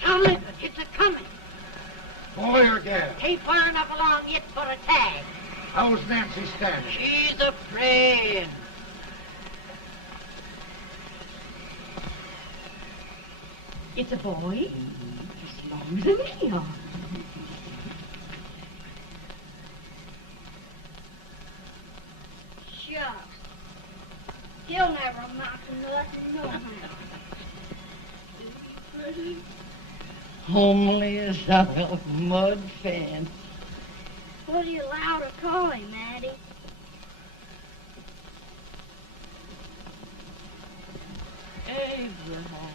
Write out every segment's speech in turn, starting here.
Tomlin, it's a-coming. Boy or gal? Ain't far enough along yet for a tag. How's Nancy standing? She's a-praying. It's a boy? As long as a me are. Shucks. He'll never amount to nothing, no how. Homely as a mud fence. What do you allow to call him, Maddie? Abraham.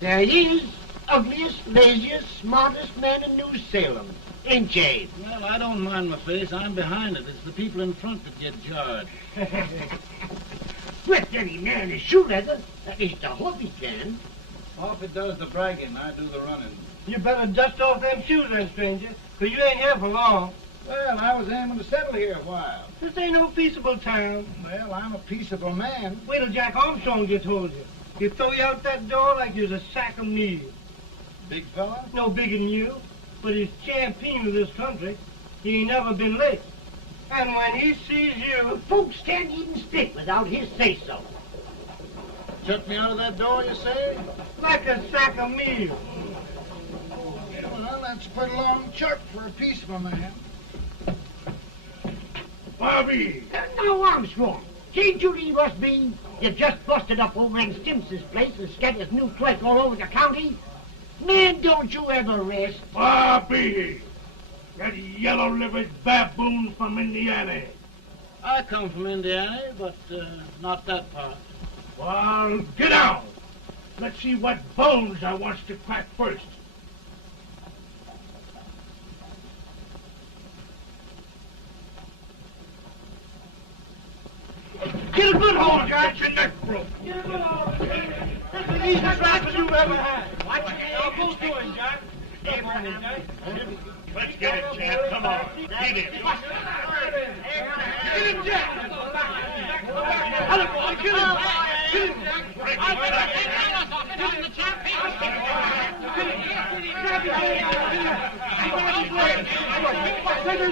There he is, ugliest, laziest, smartest man in New Salem. Ain't ye? Well, I don't mind my face. I'm behind it. It's the people in front that get jarred. With any man is shoe leather. That is the hope he can. Hoffy does the bragging. I do the running. You better dust off them shoes then, stranger, 'cause you ain't here for long. Well, I was aiming to settle here a while. This ain't no peaceable town. Well, I'm a peaceable man. Wait till Jack Armstrong gets hold of you. He'll throw you out that door like you's a sack of meal. Big fella? No bigger than you, but he's champion of this country. He ain't never been late. And when he sees you... Folks can't even speak without his say-so. Took me out of that door, you say? like a sack of meal. Well, that's a pretty long chuck for a peaceable man. Bobby! Now, Armstrong, can't you leave us be? You just busted up old man Stimpson's place and scattered new clerk all over the county. Man, don't you ever rest. Bobby! That yellow-livered baboon from Indiana. I come from Indiana, but not that part. Well, get out. Let's see what bones I wants to crack first. Get a good hold, Jack. Get your neck broke. Get a good hold. This is the easiest rifle you've ever had. Watch it. Now go to him, Jack. Step on him, Jack. Let's get it, Jack. Come on. Get it. Get him, Jack. Hello, boy. Kill him. Kill him, Jack. Break him, Jack. Kill him, the champion. Kill him. Grab his leg. Kill him. Grab his leg. Take him.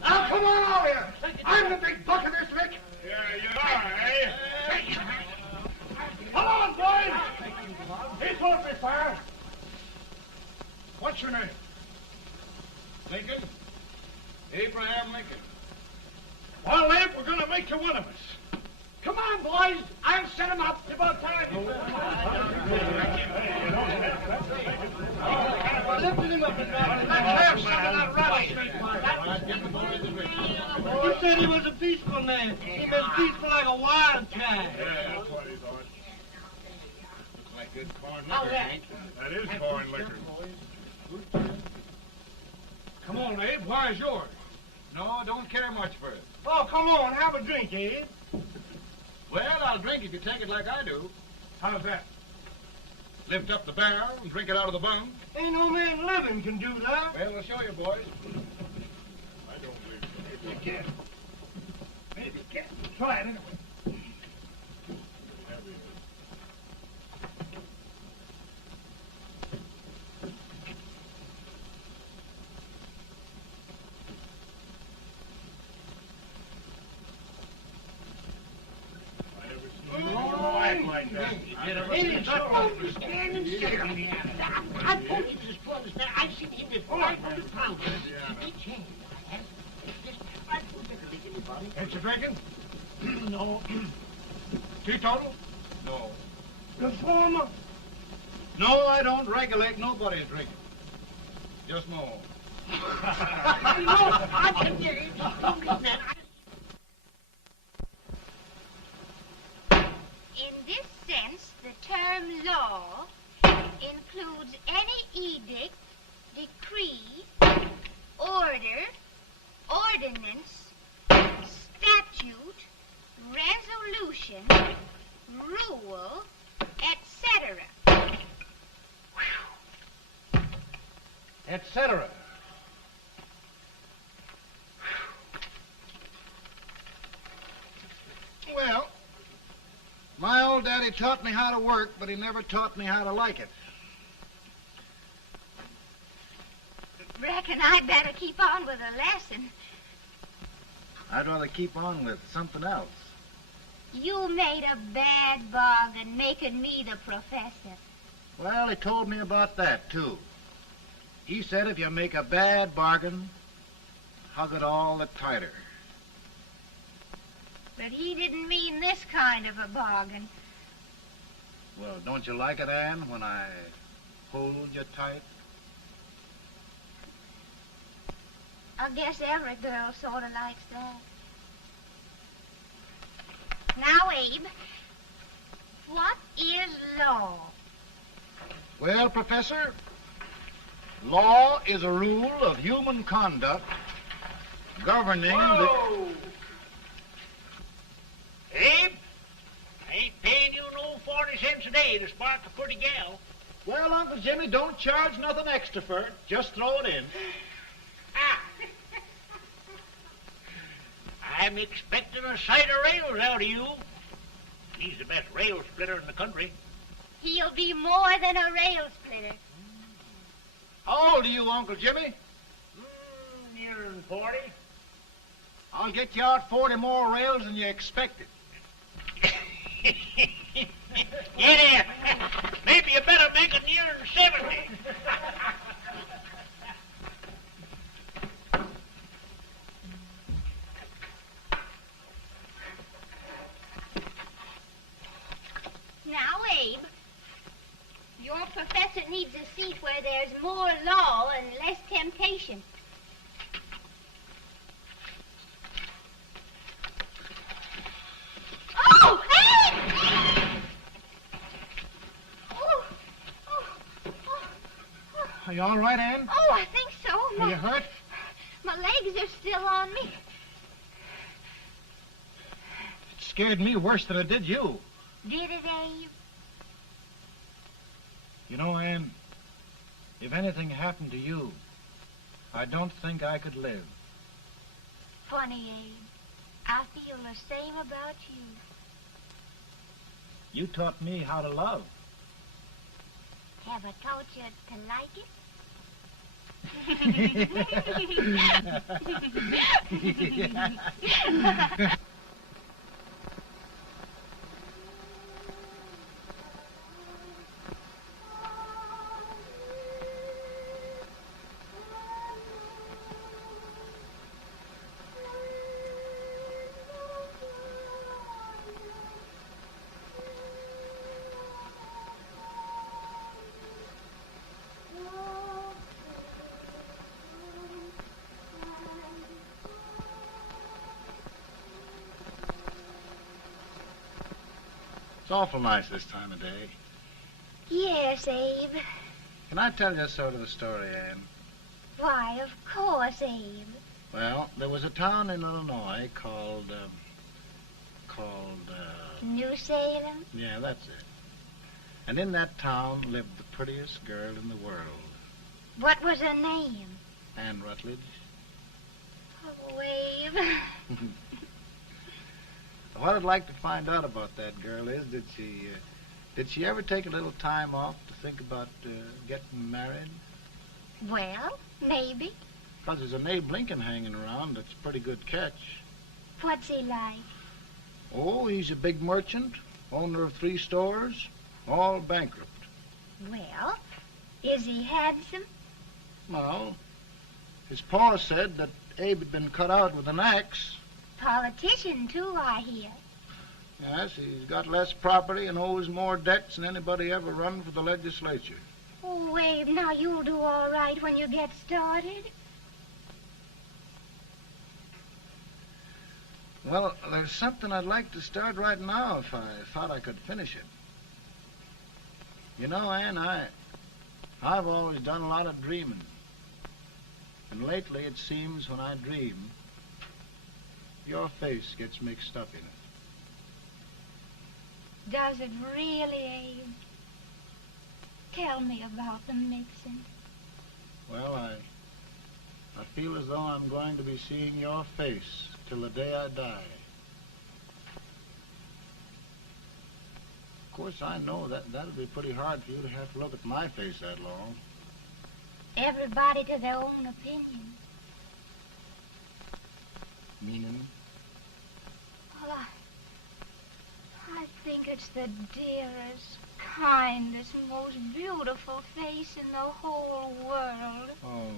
Now, come on over here. I'm the big buck of this lick. Yeah, you are, eh? Come on, boys. He's open fire. What's your name? Lincoln? Abraham Lincoln. Well, Lamp, we're going to make you one of us. Come on, boys. I'll set him up. It's about time. Lifted him up and down. Let's have some of that rattlesnake He said he was a peaceful man. He was peaceful like a wildcat. Yeah, that's what he thought. Looks like good corn liquor, Hank. That is corn liquor. Come on, Abe. Where's yours? No, don't care much for it. Oh, come on. Have a drink, Abe. Well, I'll drink if you take it like I do. How's that? Lift up the barrel and drink it out of the bung. Ain't no man living can do that. Well, I'll show you, boys. I don't believe so. Maybe you can. Maybe you can. Try it anyway. Hey, it's understand and shake me. I told you this to understand. I've seen him with 500 pounds. Each hand. I won't take a lick, anybody. Ain't you drinking? No. Teetotal? No. Reformer. No, I don't regulate nobody's drinking. Just my own. I can get it. Man. In this sense, the term law includes any edict, decree, order, ordinance, statute, resolution, rule, etc. Etc. Well, my old daddy taught me how to work, but he never taught me how to like it. Reckon I'd better keep on with the lesson. I'd rather keep on with something else. You made a bad bargain making me the professor. Well, he told me about that, too. He said if you make a bad bargain, hug it all the tighter. But he didn't mean this kind of a bargain. Well, don't you like it, Anne, when I hold you tight? I guess every girl sort of likes that. Now, Abe, what is law? Well, Professor, law is a rule of human conduct governing Whoa! Abe, I ain't paying you no 40 cents a day to spark a pretty gal. Well, Uncle Jimmy, don't charge nothing extra for it. Just throw it in. I'm expecting a sight of rails out of you. He's the best rail splitter in the country. He'll be more than a rail splitter. How old are you, Uncle Jimmy? Nearing 40. I'll get you out 40 more rails than you expected. Yeah, maybe you better make it nearing 70. Now, Abe, your professor needs a seat where there's more law and less temptation. Oh, Abe! Are you all right, Anne? Oh, I think so. Are you hurt? My legs are still on me. It scared me worse than it did you. Did it, Abe? You know, Anne, if anything happened to you, I don't think I could live. Funny, Abe. I feel the same about you. You taught me how to love. Have I taught you to like it? It's awful nice this time of day. Yes, Abe. Can I tell you sort of a story, Anne? Why, of course, Abe. Well, there was a town in Illinois called, New Salem? yeah, that's it. And in that town lived the prettiest girl in the world, What was her name? Anne Rutledge. Oh, Abe. What I'd like to find out about that girl is, did she ever take a little time off to think about getting married? Well, maybe. Because there's an Abe Lincoln hanging around that's a pretty good catch. What's he like? Oh, he's a big merchant, owner of 3 stores. All bankrupt. Well, is he handsome? Well, his pa said that Abe had been cut out with an axe. Politician, too, I hear. Yes, he's got less property and owes more debts than anybody ever run for the legislature. Oh, Abe, now you'll do all right when you get started. Well, there's something I'd like to start right now if I thought I could finish it. You know, Ann, I've always done a lot of dreaming. And lately it seems when I dream, your face gets mixed up in it. Does it really, Abe? Tell me about the mixing. Well, I feel as though I'm going to be seeing your face till the day I die. Of course, I know that'll be pretty hard for you to have to look at my face that long. Everybody to their own opinion. Meaning? Well, I think it's the dearest, kindest, most beautiful face in the whole world. Oh,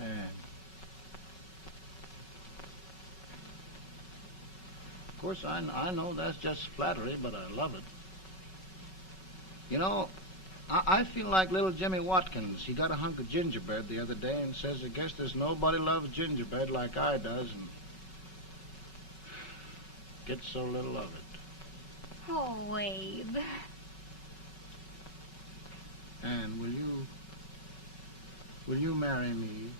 Ann. Of course, I know that's just flattery, but I love it. You know, I feel like little Jimmy Watkins. He got a hunk of gingerbread the other day and says, I guess there's nobody loves gingerbread like I does, and gets so little of it. Oh, Abe. And will you marry me?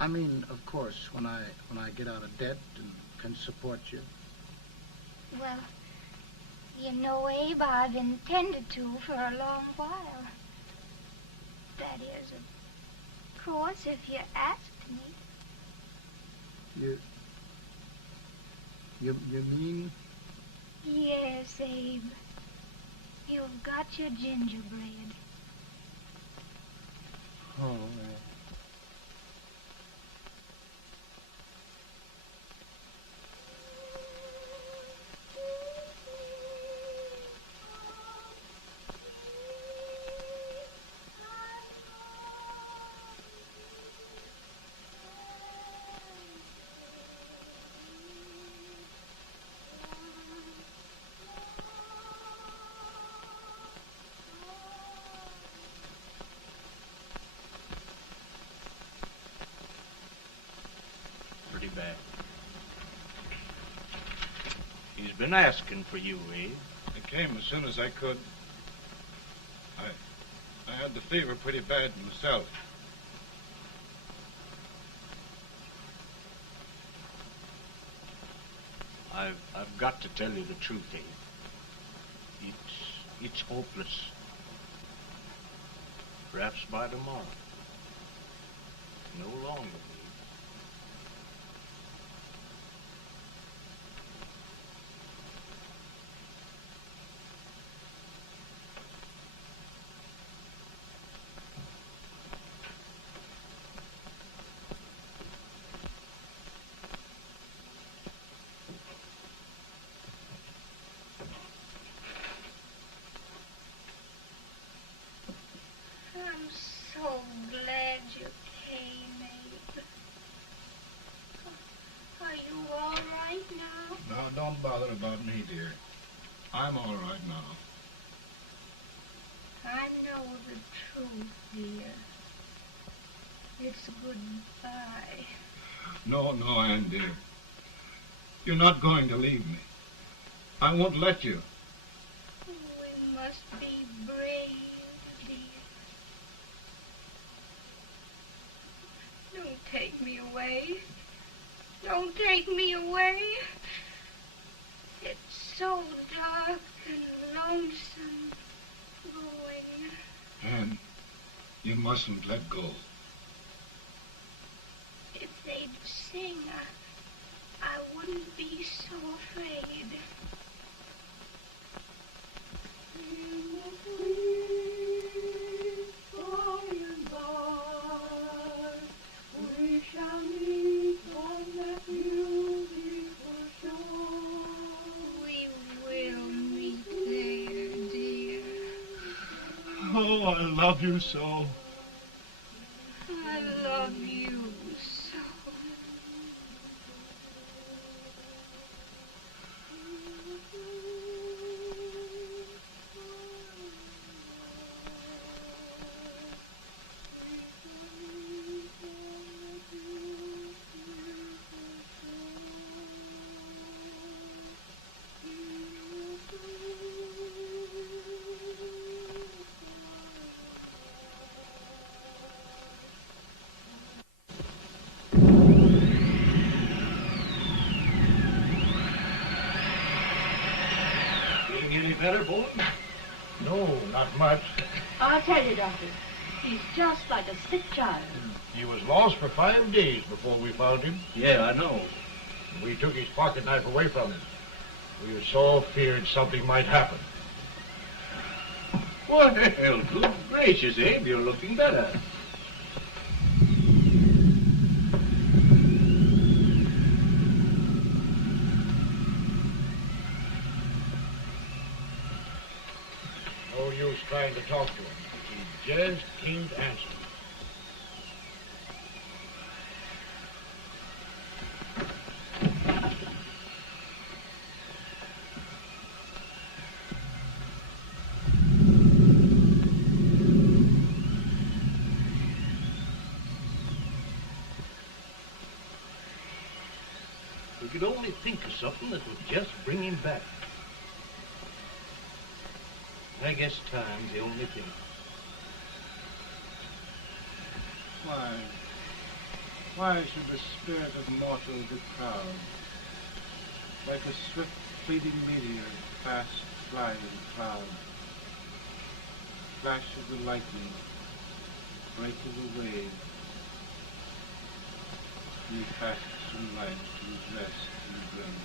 I mean, of course, when I get out of debt and can support you. Well, you know, Abe, I've intended to for a long while. That is, of course, if you asked me. You mean? Yes, Abe. You've got your gingerbread. Oh, Pretty bad. He's been asking for you, Abe. I came as soon as I could. I had the fever pretty bad myself. I've got to tell you the truth, Abe. It's hopeless. Perhaps by tomorrow. No longer, Abe. I'm so glad you came, Abe. Are you all right now? Now, don't bother about me, dear. I'm all right now. I know the truth, dear. It's goodbye. No, Ann, dear. You're not going to leave me. I won't let you. We must be brave, dear. Don't take me away. Don't take me away. It's so dark and lonesome going. Ann, you mustn't let go. If they'd sing, I wouldn't be so afraid. We Oh, I love you so. I love you so. Feeling any better, Bolton? No, not much. I'll tell you, Doctor. He's just like a sick child. He was lost for 5 days before we found him. Yeah, I know. We took his pocket knife away from him. We were so feared something might happen. Well, good gracious, Abe, you're looking better. No use trying to talk to him. He just can't answer. We could only think of something that would just bring him back. I guess time's the only thing. Why should the spirit of mortal be proud? Like a swift fleeting meteor, fast flying cloud. Flash of the lightning, break of the wave. He passes from life to his rest in the grave.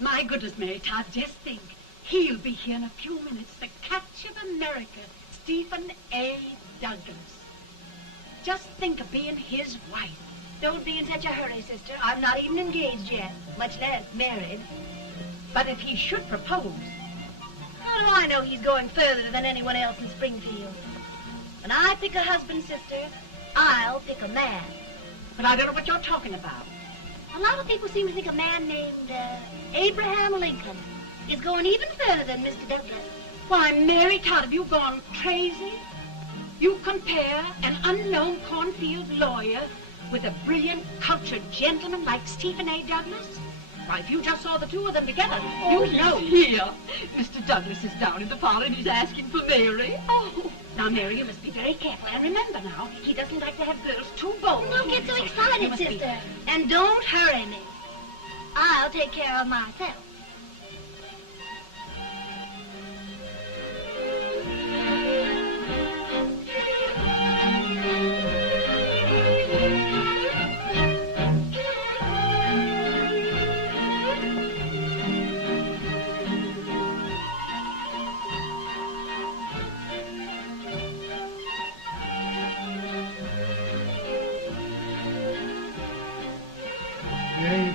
My goodness, Mary Todd, just think. He'll be here in a few minutes. The catch of America, Stephen A. Douglas. Just think of being his wife. Don't be in such a hurry, sister. I'm not even engaged yet, much less married. But if he should propose... How do I know he's going further than anyone else in Springfield? When I pick a husband, sister, I'll pick a man. But I don't know what you're talking about. A lot of people seem to think a man named Abraham Lincoln is going even further than Mr. Douglas. Why, Mary Todd, have you gone crazy? You compare an unknown cornfield lawyer with a brilliant, cultured gentleman like Stephen A. Douglas? Why, if you just saw the two of them together, you'd know. Here. Mr. Douglas is down in the parlor and he's asking for Mary. Oh, now, Mary, you must be very careful. And remember now, he doesn't like to have girls too bold. Don't get so excited, sister. And don't hurry me. I'll take care of myself.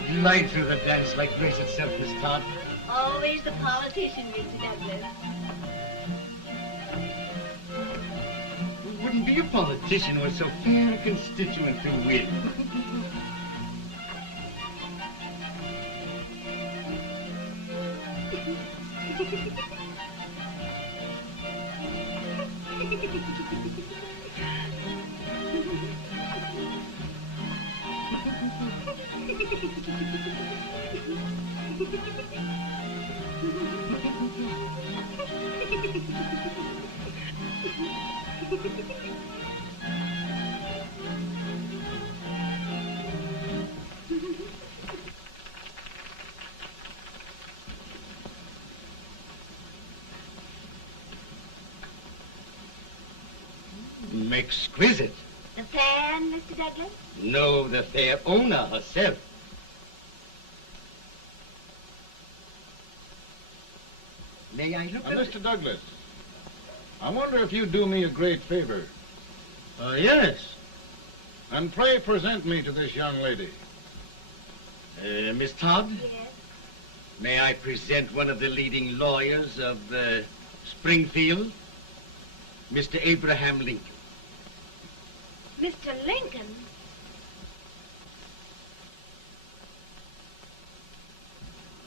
You glide through the dance like grace itself, Miss Todd. Always the politician, Mr. Douglas. We wouldn't be a politician with so fair a constituent to win. Exquisite. The fan, Mr. Douglas? No, the fair owner herself. May I look at Mr. Douglas, I wonder if you'd do me a great favor. Yes. And pray present me to this young lady. Miss Todd? Yes. May I present one of the leading lawyers of Springfield, Mr. Abraham Lincoln. Mr. Lincoln?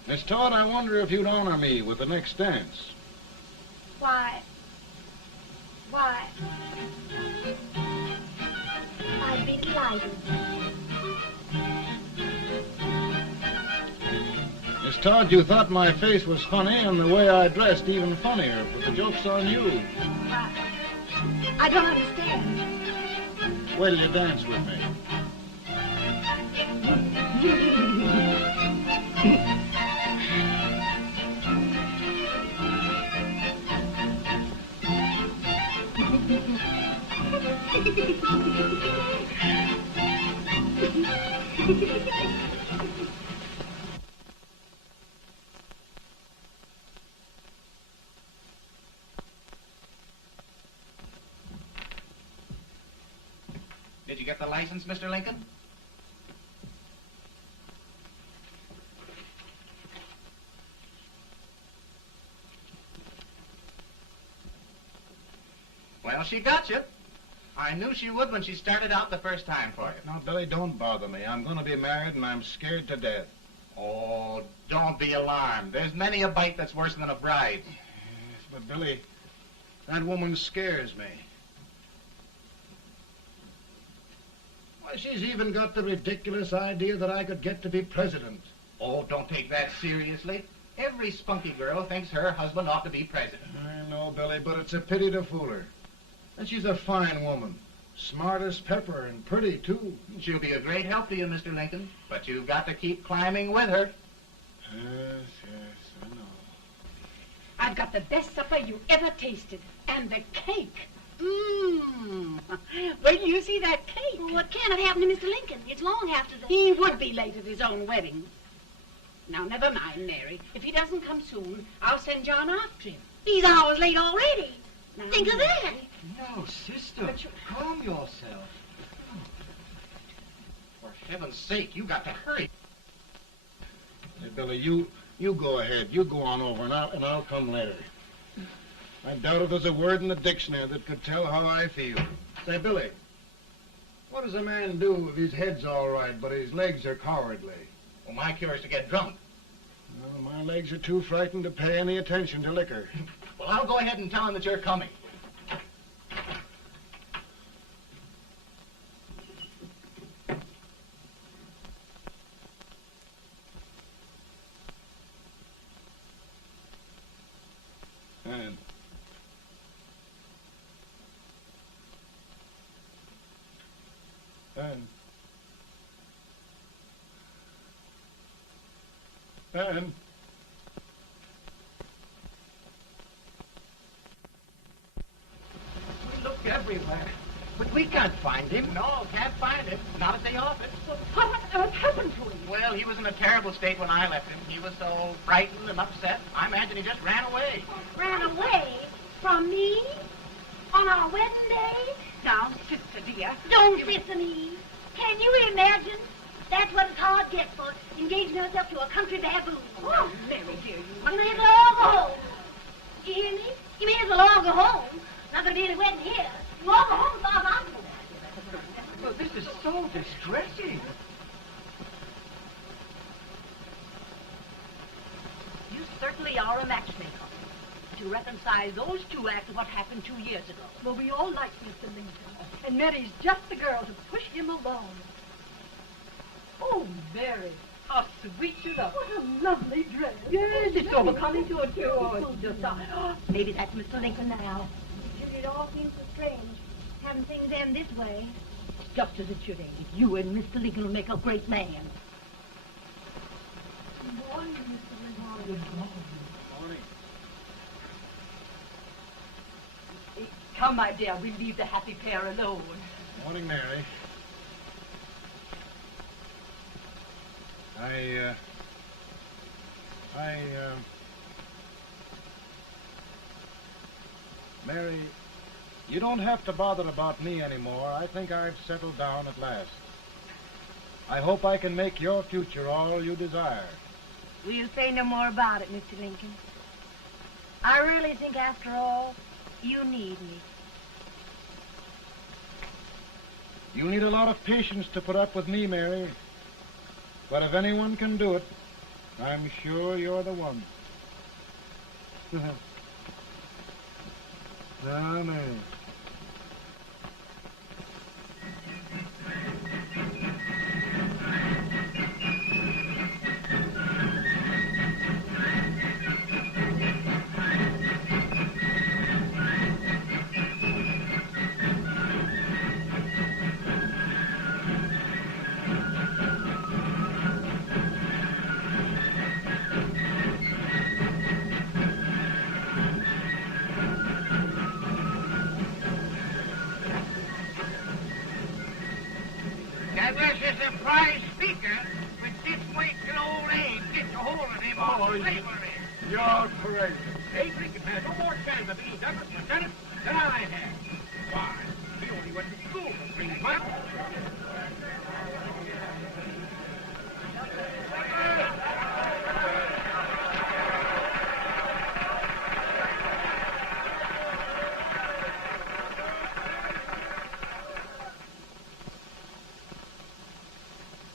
Miss Todd, I wonder if you'd honor me with the next dance. Why, I'd be delighted. Miss Todd, you thought my face was funny and the way I dressed even funnier, but the joke's on you. I don't understand. Wait till you dance with me. Did you get the license, Mr. Lincoln? Well, she got you. I knew she would when she started out the first time for you. Now, Billy, don't bother me. I'm going to be married, and I'm scared to death. Oh, don't be alarmed. There's many a bite that's worse than a bride. Yes, but, Billy, that woman scares me. Why, she's even got the ridiculous idea that I could get to be president. Oh, don't take that seriously. Every spunky girl thinks her husband ought to be president. I know, Billy, but it's a pity to fool her. And she's a fine woman. Smart as pepper and pretty, too. She'll be a great help to you, Mr. Lincoln. But you've got to keep climbing with her. Yes, I know. I've got the best supper you ever tasted. And the cake. Mmm. Wait till you see that cake. Well, what can have happened to Mr. Lincoln? It's long after the... He would be late at his own wedding. Now, never mind, Mary. If he doesn't come soon, I'll send John after him. He's hours late already. Now, Think of that. No, sister, calm yourself. heaven's sake, you got to hurry. Hey, Billy, you go ahead. You go on over, and I'll come later. I doubt if there's a word in the dictionary that could tell how I feel. Say, Billy, what does a man do if his head's all right, but his legs are cowardly? Well, my cure is to get drunk. Well, my legs are too frightened to pay any attention to liquor. Well, I'll go ahead and tell him that you're coming. And We looked everywhere, but we can't find him. No, can't find him. Not at the office. Well, what on earth happened to him? Well, he was in a terrible state when I left him. He was so frightened and upset. I imagine he just ran away. Ran away from me on our wedding day? Now, sister dear. Don't listen to me. Can you imagine? That's what it's hard gets for engaging herself to a country baboon. Oh, Mary, dear, You may as well all go home. Did you hear me? You may as well all go home. Not gonna be any wedding here. You all go home as far as I'm concerned. Well, this is so distressing. You certainly are a matchmaker. To reconcile those two after what happened 2 years ago. Well, we all like Mr. Lincoln. And Mary's just the girl to push him along. Oh, Mary, how sweet you look. What a lovely dress. Yes, it's overcoming to it, too. Oh, it's just, maybe that's Mr. Lincoln now. It all seems so strange, having things end this way. It's just as it should end. You and Mr. Lincoln will make a great man. Good morning, Mr. Lincoln. Good morning. Come, my dear, we'll leave the happy pair alone. Morning, Mary. Mary, you don't have to bother about me anymore. I think I've settled down at last. I hope I can make your future all you desire. We'll say no more about it, Mr. Lincoln. I really think, after all, you need me. You need a lot of patience to put up with me, Mary. But if anyone can do it, I'm sure you're the one. Now, Mary. Douglas is a prize speaker, but this way till old age gets a hold of him on slavery. You're crazy. Abe Lincoln has no more chance of being Douglas Lieutenant than I have. Why? He only went to school for 3 months.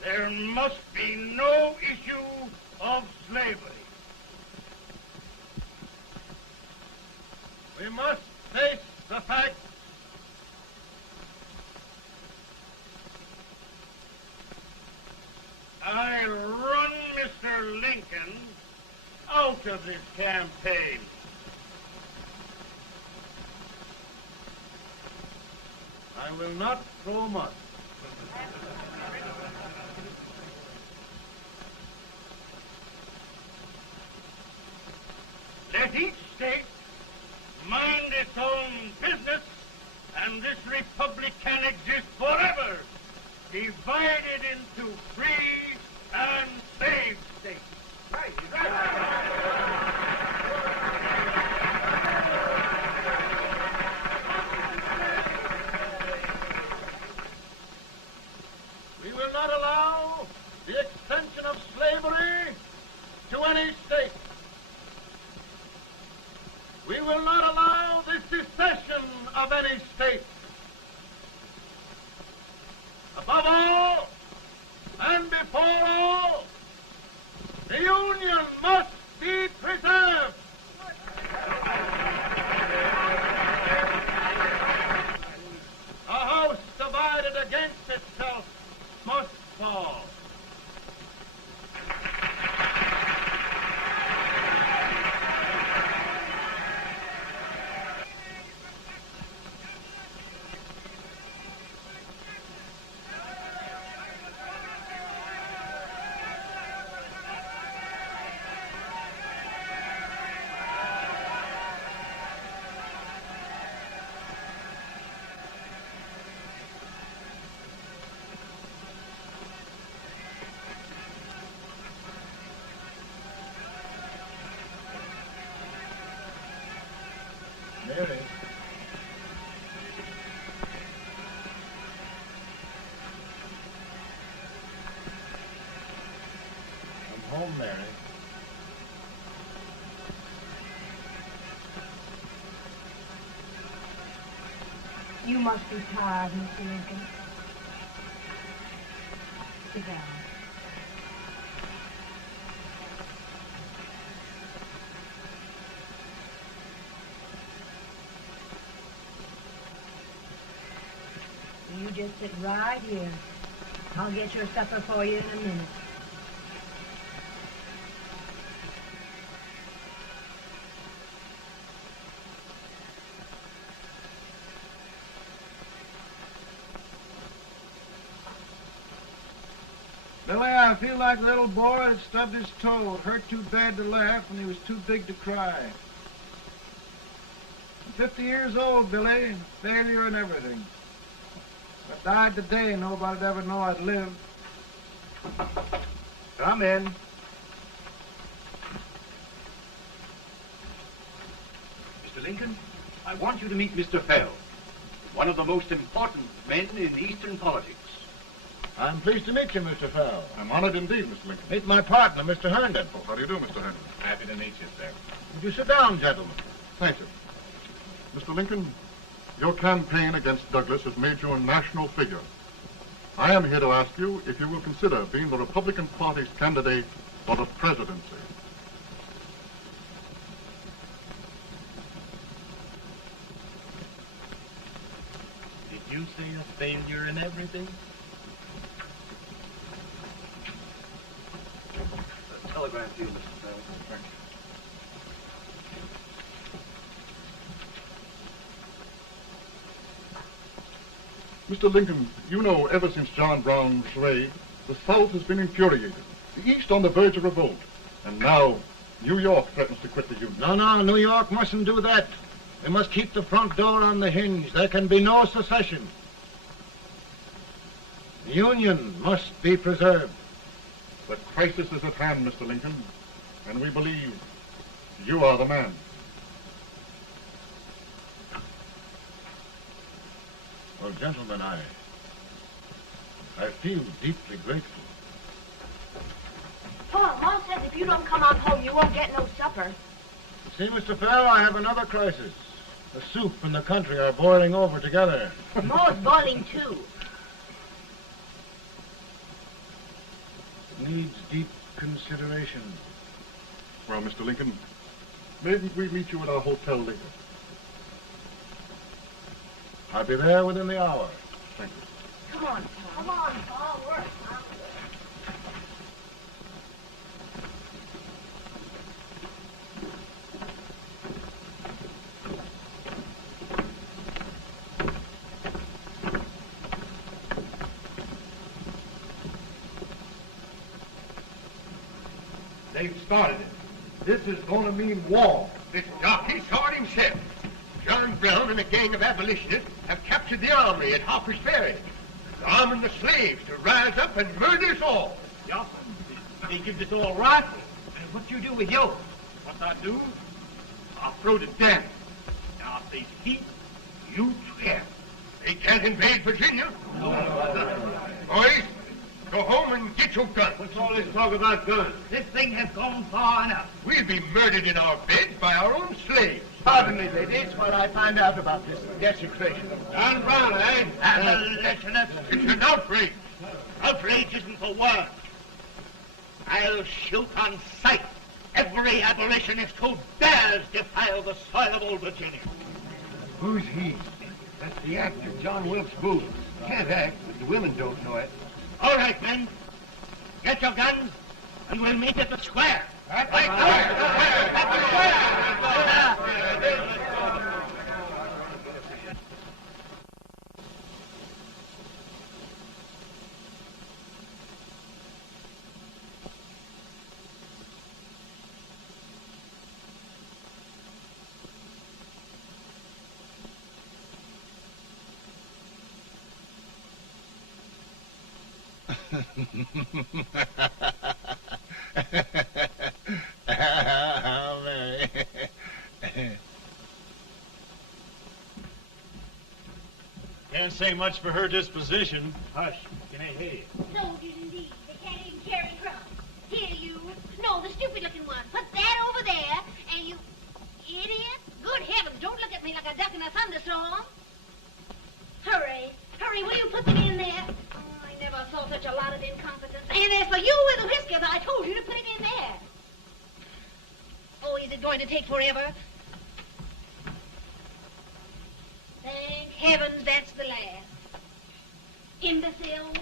There must be no issue of slavery. We must face the fact I run Mr. Lincoln out of this campaign. I will not throw much. Let each state mind its own business, and this republic can exist forever, divided into free and slave states. Right, We will not allow the extension of slavery to any state. We will not allow the secession of any state. Above all, and before all, the Union must be preserved. A house divided against itself must fall. Mary. I'm home, Mary. You must be tired, Mr. Lincoln. Sit down. You just sit right here. I'll get your supper for you in a minute. Billy, I feel like a little boy that stubbed his toe. It hurt too bad to laugh and he was too big to cry. I'm 50 years old, Billy. Failure and everything. If I died today, nobody'd ever know I'd lived. Come in. Mr. Lincoln, I want you to meet Mr. Fell, one of the most important men in Eastern politics. I'm pleased to meet you, Mr. Fell. I'm honored indeed, Mr. Lincoln. Meet my partner, Mr. Herndon. Oh, how do you do, Mr. Herndon? Happy to meet you, sir. Would you sit down, gentlemen? Thank you. Mr. Lincoln, your campaign against Douglas has made you a national figure. I am here to ask you if you will consider being the Republican Party's candidate for the presidency. Did you say a failure in everything? Telegram to you, Mr. Fell. Thank you. Mr. Lincoln, you know ever since John Brown's raid, the South has been infuriated, the East on the verge of revolt, and now New York threatens to quit the Union. No, New York mustn't do that. They must keep the front door on the hinge. There can be no secession. The Union must be preserved. The crisis is at hand, Mr. Lincoln, and we believe you are the man. Well, gentlemen, I feel deeply grateful. Paul, Mom says if you don't come on home, you won't get no supper. See, Mr. Fell, I have another crisis. The soup and the country are boiling over together. Ma's boiling too. It needs deep consideration. Well, Mr. Lincoln, maybe we meet you at our hotel later. I'll be there within the hour. Thank you. Come on, Paul. Come on, Paul. We're hungry. They've started it. This is going to mean war. This jockey saw it himself. John Brown and a gang of abolitionists have captured the armory at Harper's Ferry. They're arming the slaves to rise up and murder us all. Yes, they give us all rifles. And what you do with yours? What I do? I'll throw the dam. Now, if they keep, You swear. They can't invade Virginia. Boys, Go home and get your gun. What's all this talk about guns? This thing has gone far enough. We'll be murdered in our beds by our own slaves. Pardon me, ladies, while I find out about this desecration. John Brown, eh? Abolitionist. It's an outrage. Outrage isn't the word. I'll shoot on sight every abolitionist who dares defile the soil of Old Virginia. Who's he? That's the actor, John Wilkes Booth. Can't act, but the women don't know it. All right, men. Get your guns, and we'll meet at the square. At the Mary. Can't say much for her disposition. Hush, can I hear you? Soldiers indeed. They can't even carry crumbs. Here, you. No, the stupid-looking one. Put that over there, and you... Idiot. Good heavens, don't look at me like a duck in a thunderstorm. Hurry. Hurry, will you put them in there? Oh, I never saw such a lot of incompetence. And as for you with the whiskers, I told you to put it in there. Oh, is it going to take forever? Thank heavens that's the last. Imbeciles.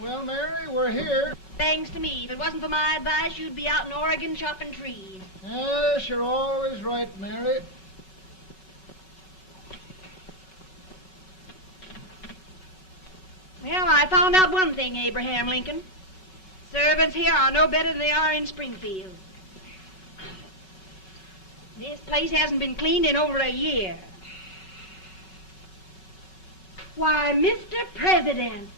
Well, Mary, we're here. Thanks to me. If it wasn't for my advice, you'd be out in Oregon chopping trees. Yes, you're always right, Mary. Well, I found out one thing, Abraham Lincoln. Servants here are no better than they are in Springfield. This place hasn't been cleaned in over a year. Why, Mr. President.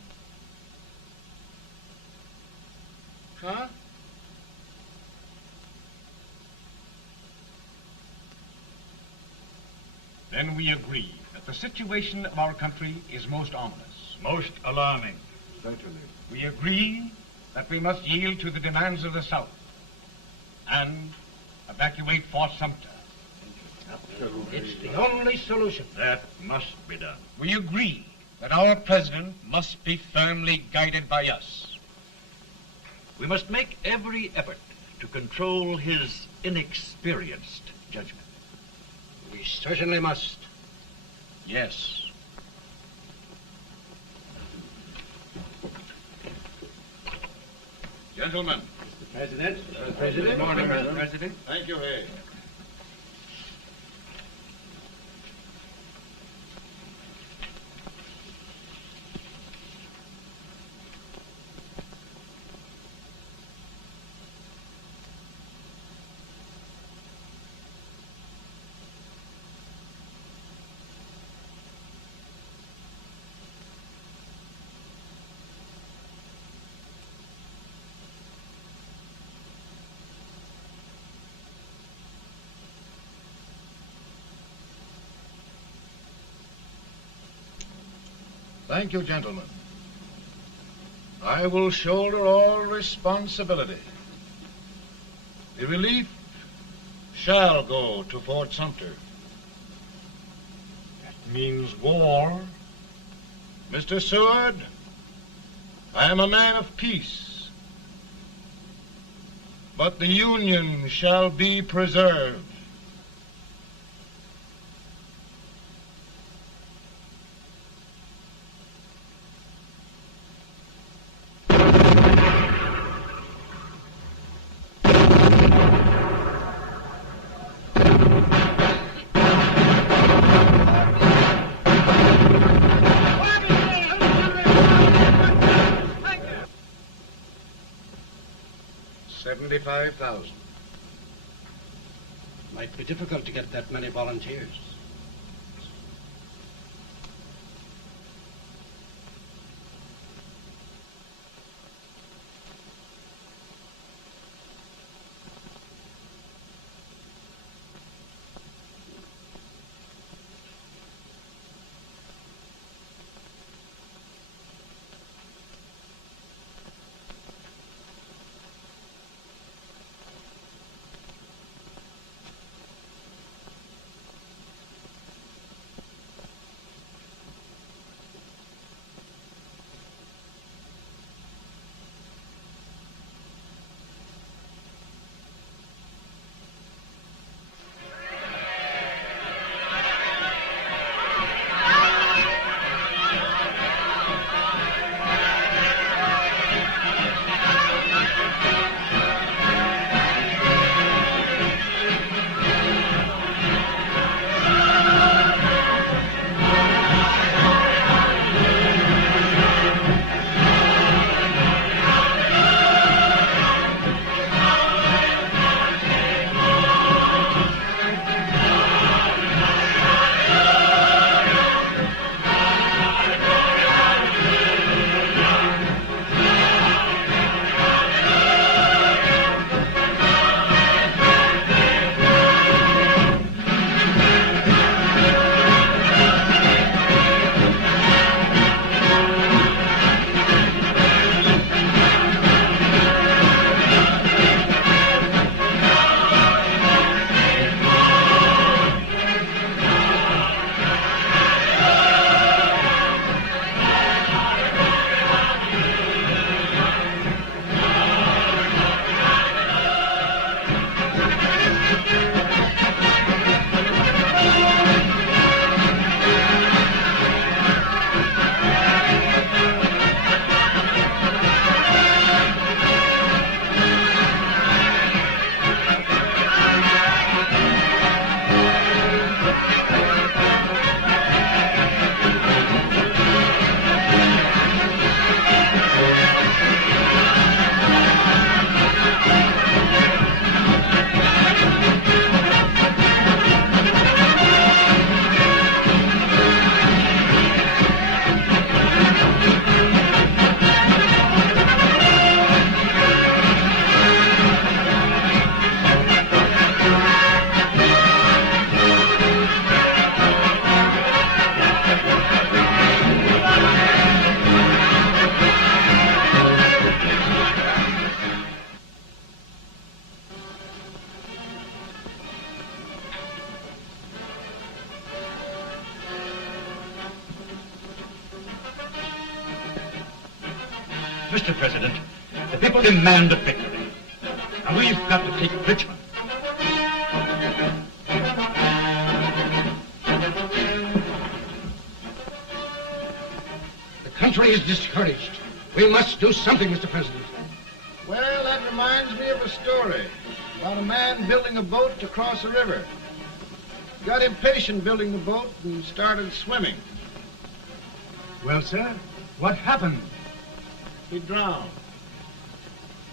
Huh? Then we agree that the situation of our country is most ominous. Most alarming. Certainly. We agree that we must yield to the demands of the South and evacuate Fort Sumter. It's the only solution. That must be done. We agree that our president must be firmly guided by us. We must make every effort to control his inexperienced judgment. We certainly must. Yes. Gentlemen. Mr. President. Good morning, Mr. President. Thank you, Hay. Thank you, gentlemen. I will shoulder all responsibility. The relief shall go to Fort Sumter. That means war. Mr. Seward, I am a man of peace, but the Union shall be preserved. $75,000. Might be difficult to get that many volunteers. Mr. President, the people demand a victory. And we've got to take Richmond. The country is discouraged. We must do something, Mr. President. Well, that reminds me of a story about a man building a boat to cross a river. He got impatient building the boat and started swimming. Well, sir, what happened? He drowned.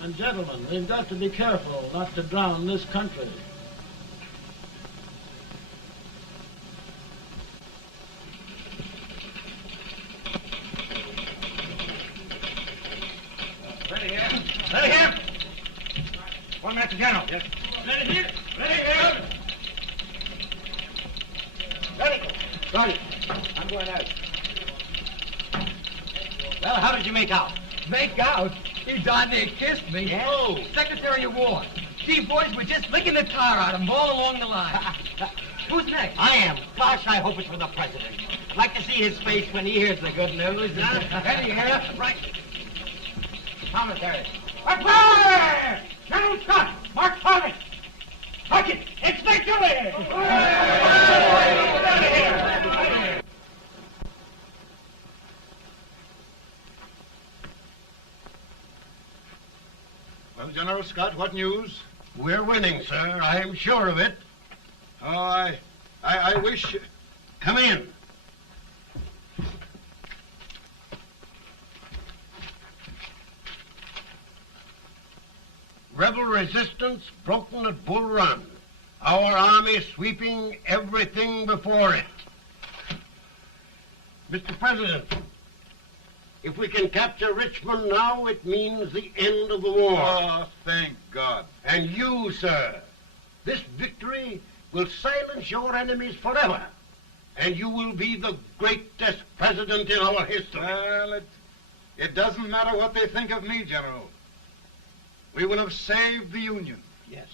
And gentlemen, we've got to be careful not to drown this country. Ready here. Ready here. One Master General. Yes. Ready here. Ready here. Ready. Ready. I'm going out. Well, how did you make out? Make out? He darn near kissed me. Yeah? Oh, Secretary of War. Gee, boys, we're just licking the tar out of him all along the line. Who's next? I am. Gosh, I hope it's for the President. I'd like to see his face when he hears the good news. Ready here. Right. Commissary. Fire! General Scott! Mark Farley! Touch it! It's victory! Well, General Scott, what news? We're winning, sir. I'm sure of it. Oh, I wish... Come in. Rebel resistance broken at Bull Run. Our army sweeping everything before it. Mr. President, if we can capture Richmond now, it means the end of the war. Oh, thank God. And you, sir, this victory will silence your enemies forever. And you will be the greatest president in our history. Well, it doesn't matter what they think of me, General. We will have saved the Union. Yes.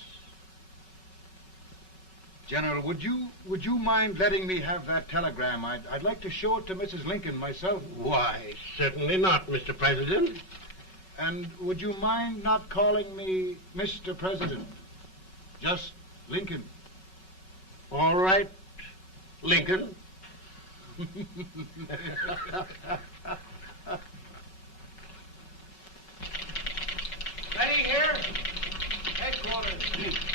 General, would you mind letting me have that telegram? I'd like to show it to Mrs. Lincoln myself. Why, certainly not, Mr. President. And would you mind not calling me Mr. President? Just Lincoln. All right, Lincoln. Ready here. Headquarters.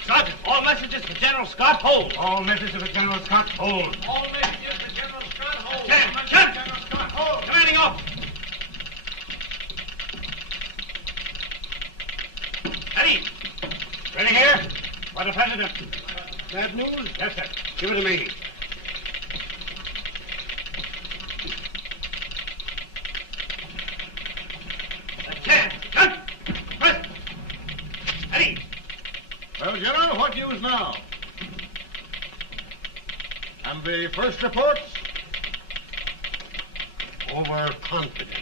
Sergeant, all messages for General Scott, hold. All messages for General Scott, hold. All messages for General Scott, hold. General Scott, hold. Commanding officer. Ready. Ready here. For the President. Bad news? Yes, sir. Give it to me. Well, General, what news now? And the first reports? Overconfidence.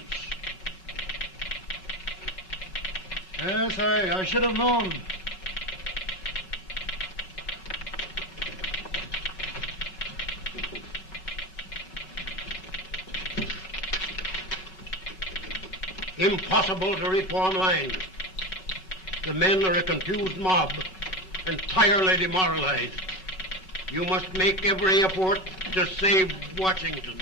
Yes, I should have known. Impossible to reform lines. The men are a confused mob, entirely demoralized. You must make every effort to save Washington.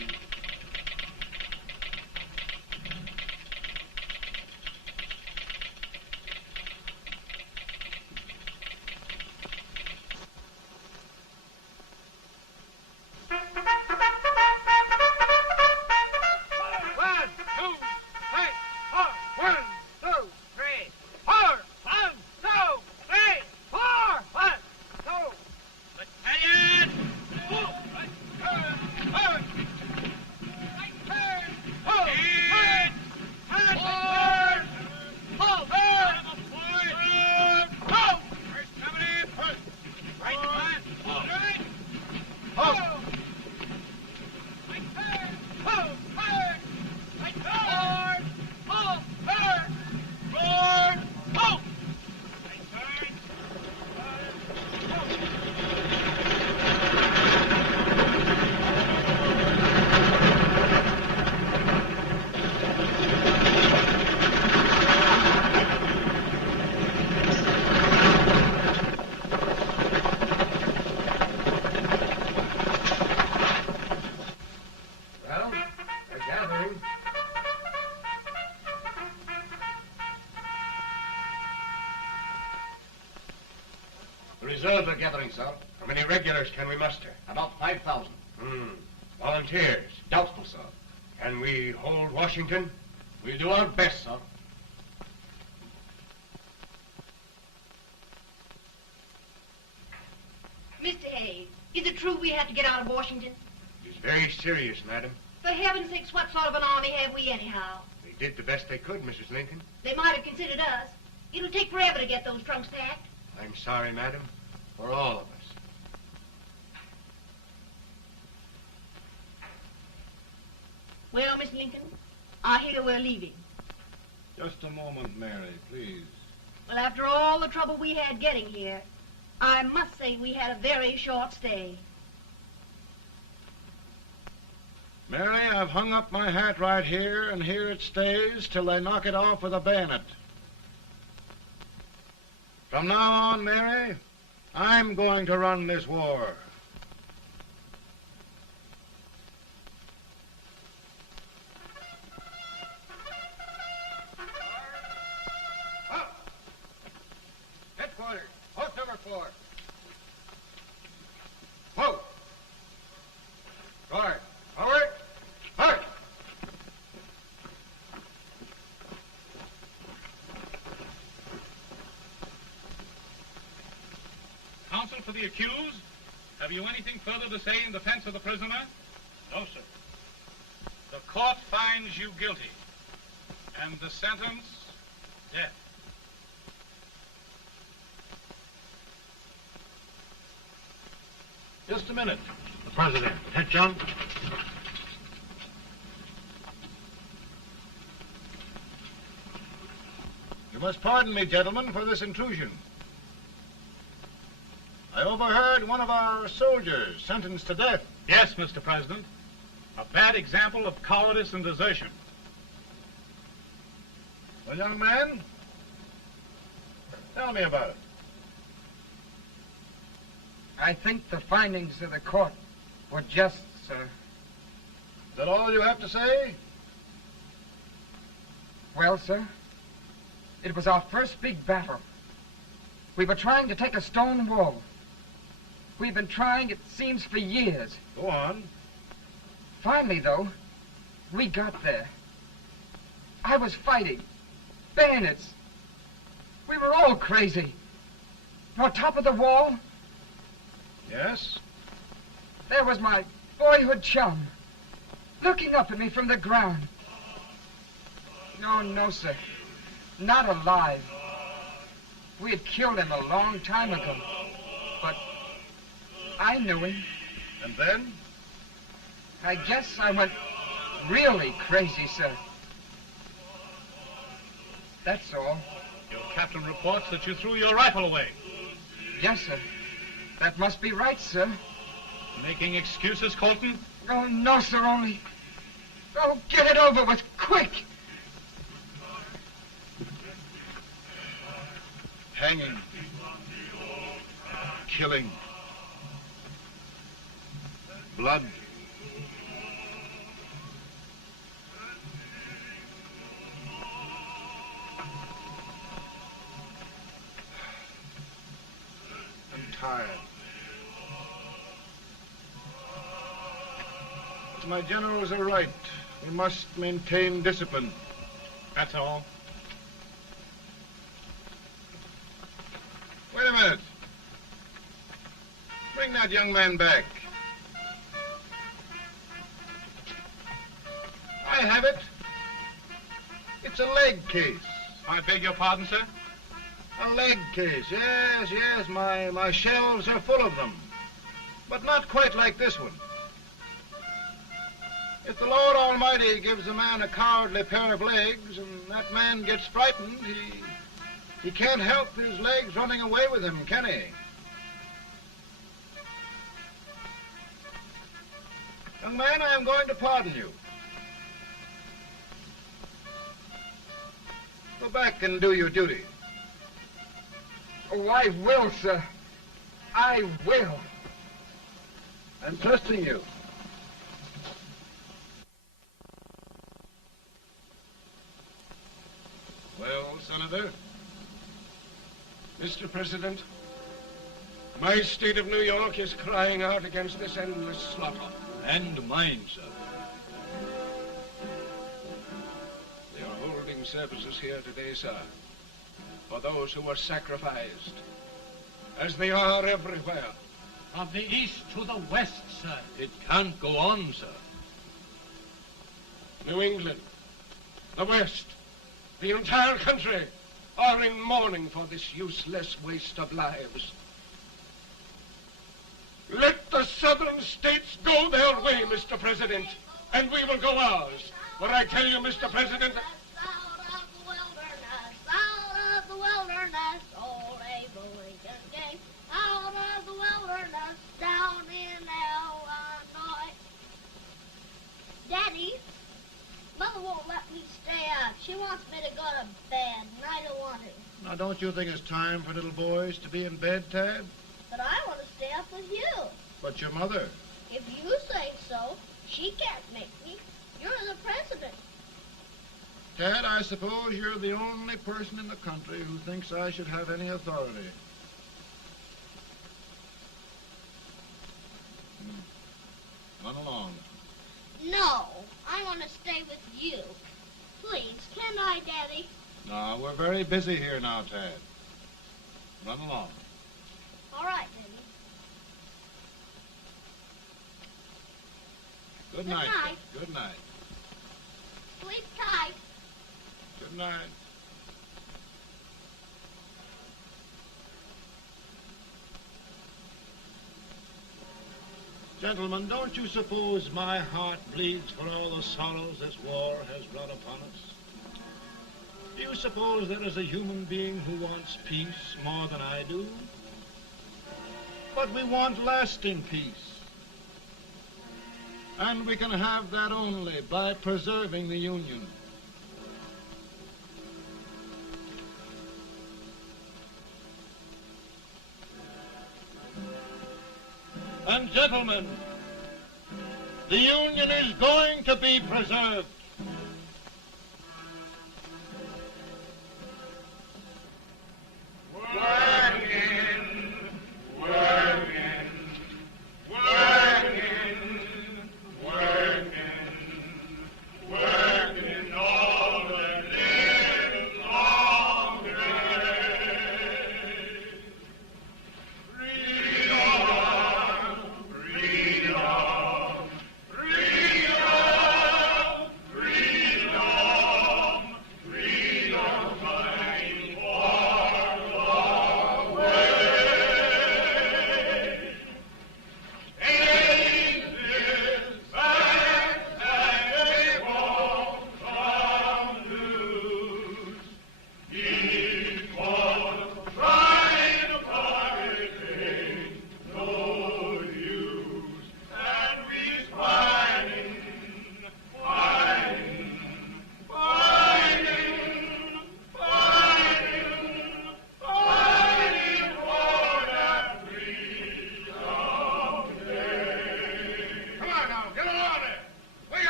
Reserves are gathering, sir. How many regulars can we muster? About 5,000. Volunteers? Doubtful, sir. Can we hold Washington? We'll do our best, sir. Mr. Hayes, is it true we have to get out of Washington? It's very serious, madam. For heaven's sakes, what sort of an army have we anyhow? They did the best they could, Mrs. Lincoln. They might have considered us. It'll take forever to get those trunks packed. I'm sorry, madam, for all of us. Well, Miss Lincoln, I hear we're leaving. Just a moment, Mary, please. Well, after all the trouble we had getting here, I must say we had a very short stay. Mary, I've hung up my hat right here, and here it stays till they knock it off with a bayonet. From now on, Mary, I'm going to run this war. Headquarters, post number 4. Whoa! Guard, forward, march! Counsel for the accused, have you anything further to say in defense of the prisoner? No, sir. The court finds you guilty, and the sentence, death. Just a minute. The President. Head, John. You must pardon me, gentlemen, for this intrusion. I overheard one of our soldiers sentenced to death. Yes, Mr. President. A bad example of cowardice and desertion. Well, young man, tell me about it. I think the findings of the court were just, sir. Is that all you have to say? Well, sir, it was our first big battle. We were trying to take a stone wall. We've been trying, it seems, for years. Go on. Finally, though, we got there. I was fighting. Bayonets. We were all crazy. On top of the wall, Yes? there was my boyhood chum, looking up at me from the ground. No, sir. Not alive. We had killed him a long time ago. But I knew him. And then? I guess I went really crazy, sir. That's all. Your captain reports that you threw your rifle away. Yes, sir. That must be right, sir. Making excuses, Colton? Oh, no, sir, only... Oh, get it over with, quick! Hanging. Killing. Blood. I'm tired. My generals are right. We must maintain discipline. That's all. Wait a minute. Bring that young man back. I have it. It's a leg case. I beg your pardon, sir? A leg case, yes. My shelves are full of them. But not quite like this one. If the Lord Almighty gives a man a cowardly pair of legs and that man gets frightened, he can't help his legs running away with him, can he? Young man, I am going to pardon you. Go back and do your duty. Oh, I will, sir. I will. I'm trusting you. Well, Senator? Mr. President, My state of New York is crying out against this endless slaughter. And mine, sir. They are holding services here today, sir, for those who were sacrificed, as they are everywhere. From the east to the west, sir. It can't go on, sir. New England, the West, the entire country are in mourning for this useless waste of lives. Let the southern states go their way, Mr. President, and we will go ours. But I tell you, Mr. President, Out of the wilderness, old Abe Lincoln came. Out of the wilderness, down in Illinois. Daddy, Mother won't let me stay up. She wants me to go to bed, and I don't want to. Now, don't you think it's time for little boys to be in bed, Tad? But I want to stay up with you. But your mother. If you say so, she can't make me. You're the president. Tad, I suppose you're the only person in the country who thinks I should have any authority. Run along. No, I want to stay with you. Please, can I, Daddy? No, we're very busy here now, Tad. Run along. All right, Daddy. Good night. night. Tad. Good night. Sleep tight. Good night. Gentlemen, don't you suppose my heart bleeds for all the sorrows this war has brought upon us? Do you suppose there is a human being who wants peace more than I do? But we want lasting peace. And we can have that only by preserving the Union. And gentlemen, the Union is going to be preserved.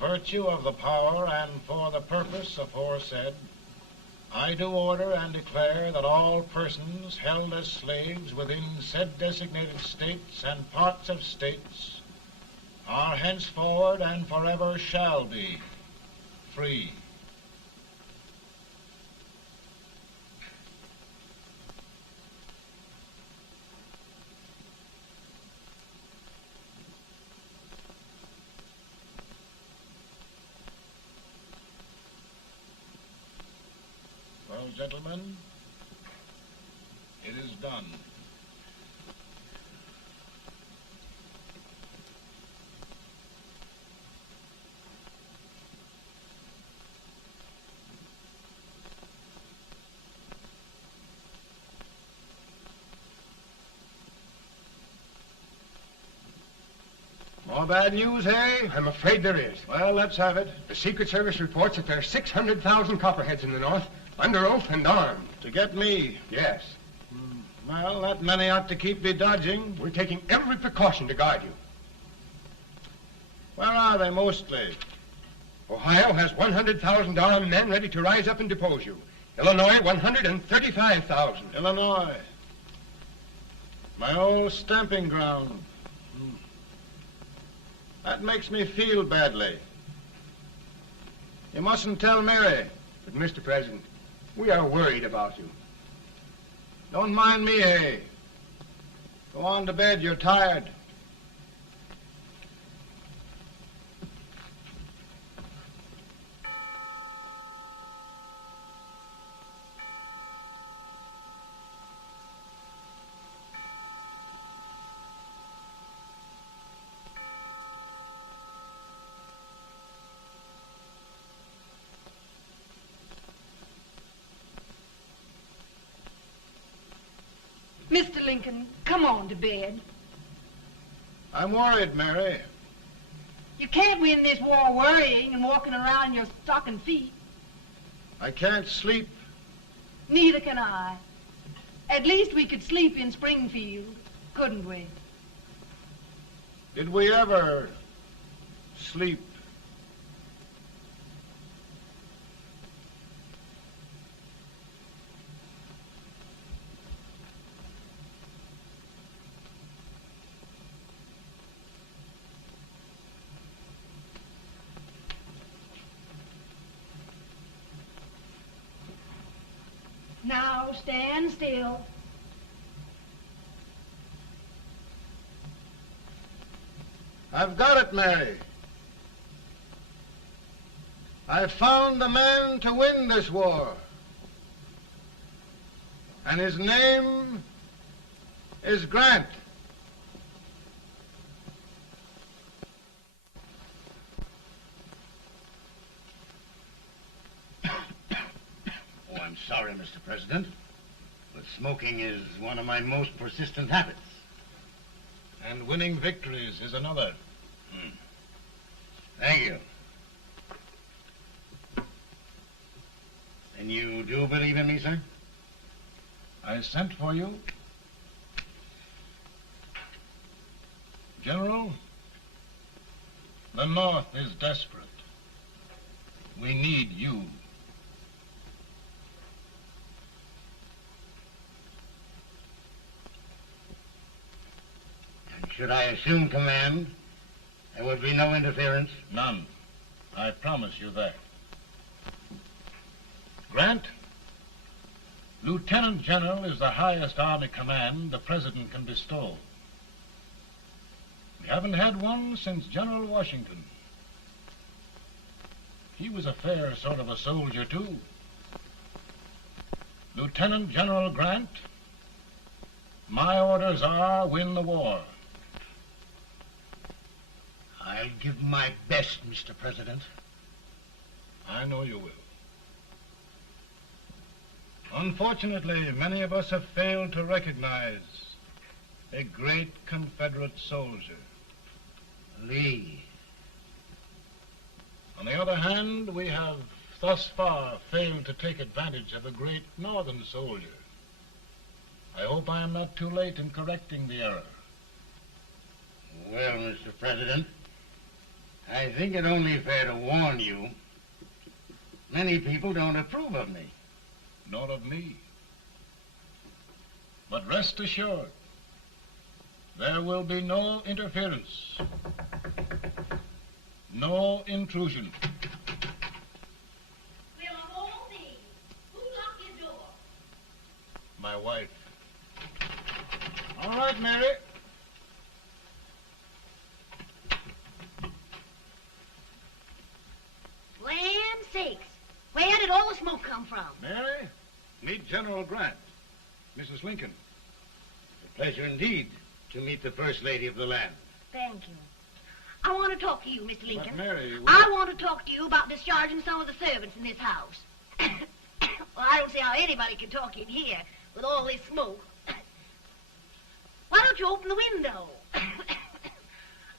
Virtue of the power and for the purpose aforesaid, I do order and declare that all persons held as slaves within said designated states and parts of states are henceforward and forever shall be free. Well, gentlemen, it is done. More bad news, eh? I'm afraid there is. Well, let's have it. The Secret Service reports that there are 600,000 Copperheads in the North, under oath and armed. To get me? Yes. Well, that many ought to keep me dodging. We're taking every precaution to guard you. Where are they mostly? Ohio has 100,000 armed men ready to rise up and depose you. Illinois, 135,000. Illinois. My old stamping ground. That makes me feel badly. You mustn't tell Mary. But, Mr. President, we are worried about you. Don't mind me, eh? Go on to bed. You're tired. Mr. Lincoln, come on to bed. I'm worried, Mary. You can't win this war worrying and walking around in your stocking feet. I can't sleep. Neither can I. At least we could sleep in Springfield, couldn't we? Did we ever sleep? Now stand still. I've got it, Mary. I've found the man to win this war. And his name is Grant. Oh, I'm sorry, Mr. President, but smoking is one of my most persistent habits. And winning victories is another. Thank you. And you do believe in me, sir? I sent for you. General, the North is desperate. We need you. And should I assume command, there would be no interference? None. I promise you that. Grant, Lieutenant General is the highest army command the President can bestow. We haven't had one since General Washington. He was a fair sort of a soldier, too. Lieutenant General Grant, my orders are win the war. I'll give my best, Mr. President. I know you will. Unfortunately, many of us have failed to recognize a great Confederate soldier, Lee. On the other hand, we have thus far failed to take advantage of a great Northern soldier. I hope I am not too late in correcting the error. Well, Mr. President, I think it only fair to warn you. Many people don't approve of me. Nor of me. But rest assured, there will be no interference, no intrusion. Well, of all things, who locked your door? My wife. All right, Mary. Land sakes, where did all the smoke come from? Mary, meet General Grant, Mrs. Lincoln. It's a pleasure indeed to meet the First Lady of the land. Thank you. I want to talk to you, Mr. Lincoln. But Mary, I want to talk to you about discharging some of the servants in this house. Well, I don't see how anybody can talk in here with all this smoke. Why don't you open the window?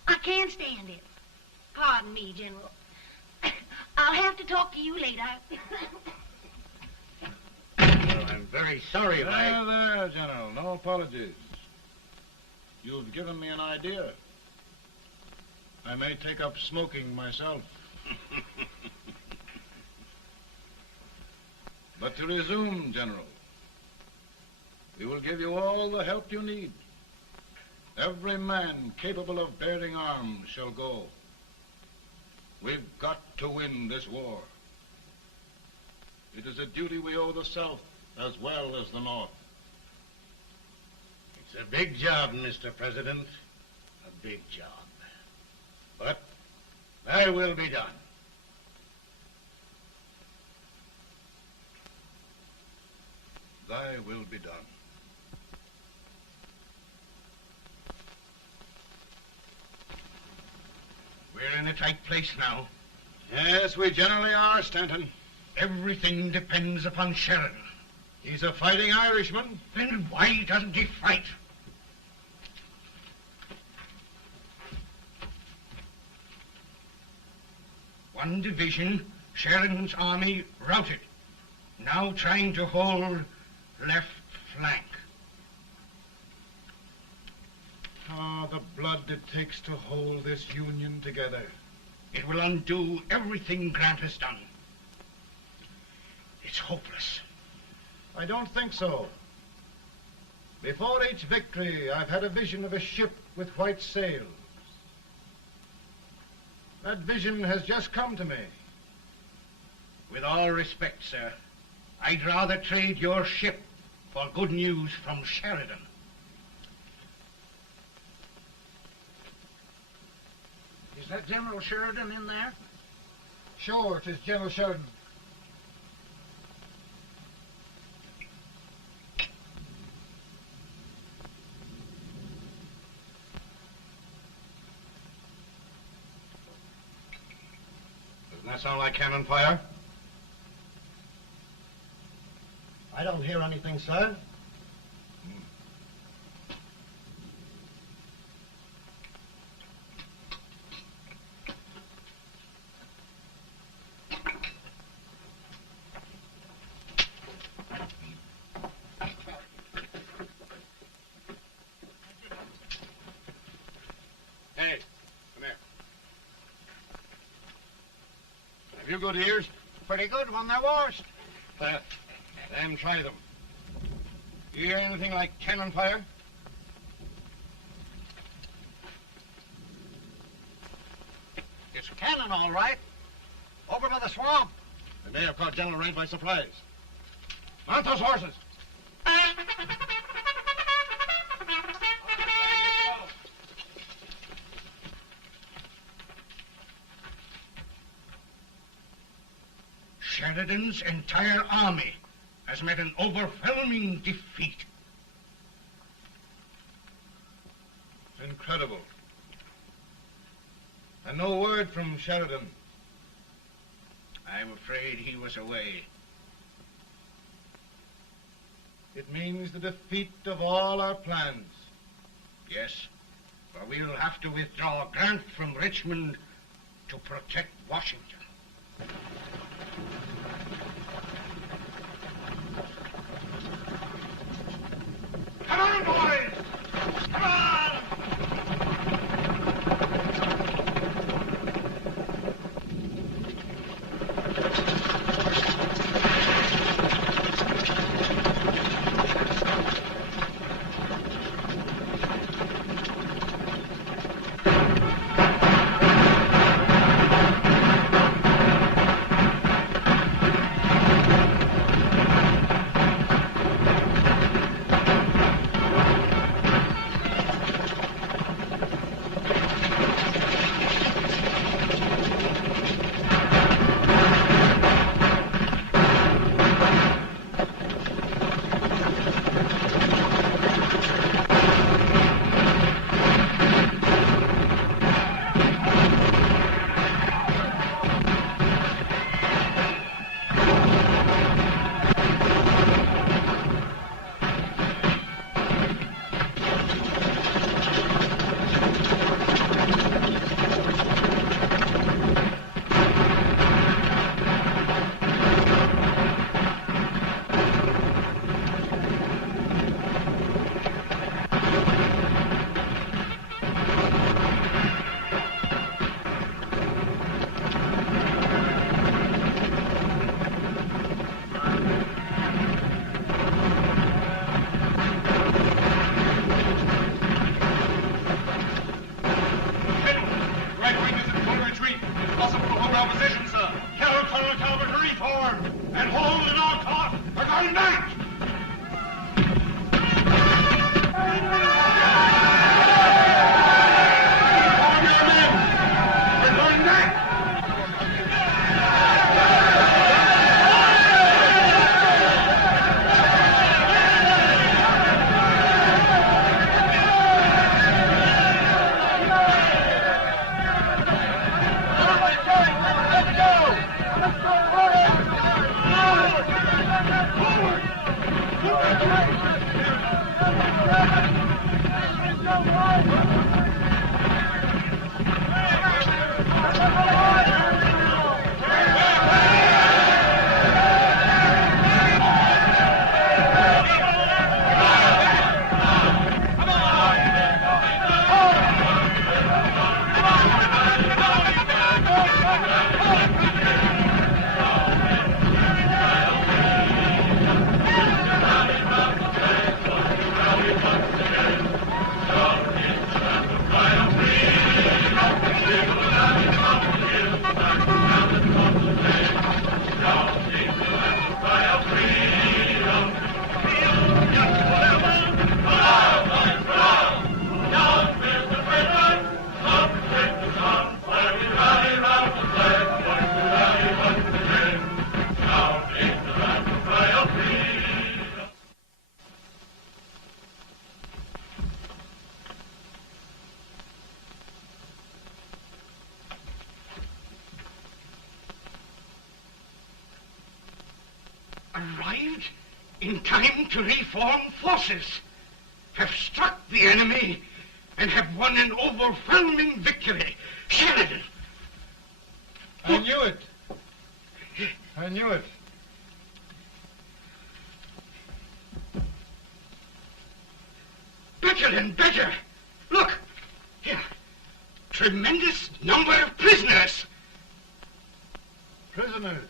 I can't stand it. Pardon me, General. I'll have to talk to you later. Well, I'm very sorry if I... There, General. No apologies. You've given me an idea. I may take up smoking myself. But to resume, General, we will give you all the help you need. Every man capable of bearing arms shall go. We've got to win this war. It is a duty we owe the South as well as the North. It's a big job, Mr. President. A big job. But thy will be done. Thy will be done. We're in a tight place now. Yes, we generally are, Stanton. Everything depends upon Sheridan. He's a fighting Irishman. Then why doesn't he fight? One division, Sheridan's army, routed. Now trying to hold left flank. Ah, the blood it takes to hold this Union together. It will undo everything Grant has done. It's hopeless. I don't think so. Before each victory, I've had a vision of a ship with white sails. That vision has just come to me. With all respect, sir, I'd rather trade your ship for good news from Sheridan. Is that General Sheridan in there? Sure, it is General Sheridan. Doesn't that sound like cannon fire? I don't hear anything, sir. Hey, come here. Have you good ears? Pretty good when they're washed. Then try them. You hear anything like cannon fire? It's cannon, all right. Over by the swamp. They may have caught General Grant by surprise. Mount those horses. Sheridan's entire army has met an overwhelming defeat. It's incredible. And no word from Sheridan. I'm afraid he was away. It means the defeat of all our plans. Yes, for we'll have to withdraw Grant from Richmond to protect Washington. Come on, boys! Come on! Arrived in time to reform forces, have struck the enemy, and have won an overwhelming victory. Sheridan! I knew it. I knew it. Better and better. Look, here. Tremendous number of prisoners. Prisoners.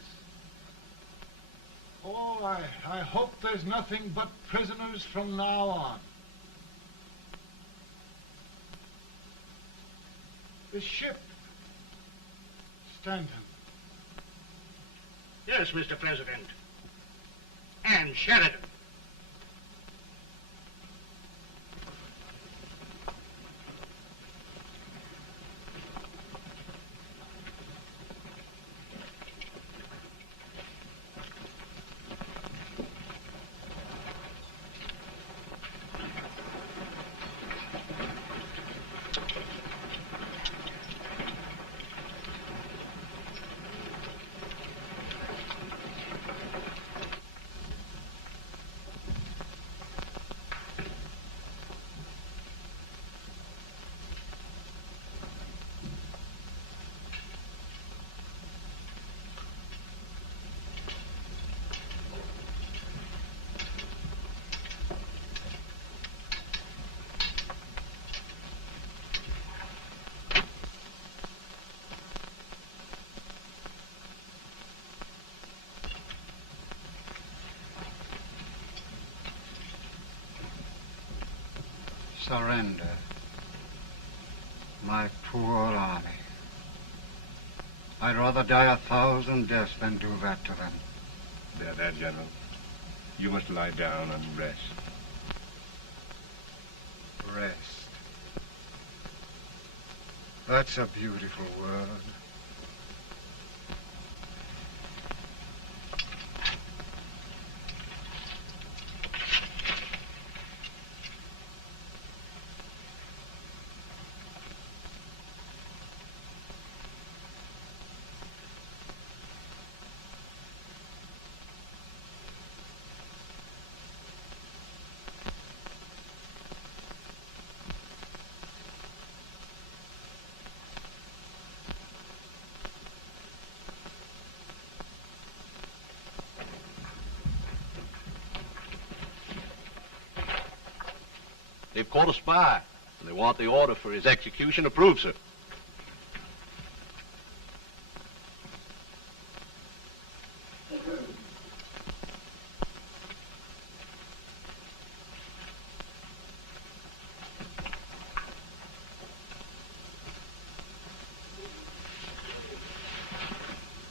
Oh, I hope there's nothing but prisoners from now on. The ship. Stanton. Yes, Mr. President. And Sheridan. Surrender. My poor army. I'd rather die 1,000 deaths than do that to them. There, General. You must lie down and rest. Rest. That's a beautiful word. They've caught a spy, and they want the order for his execution approved, sir.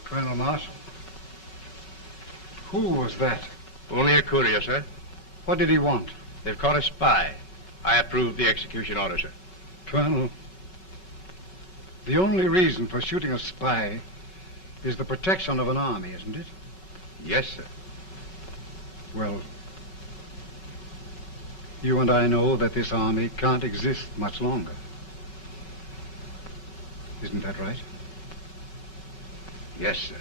Colonel Marshall. Who was that? Only a courier, sir. What did he want? They've caught a spy. I approve the execution order, sir. Colonel, the only reason for shooting a spy is the protection of an army, isn't it? Yes, sir. Well, you and I know that this army can't exist much longer. Isn't that right? Yes, sir.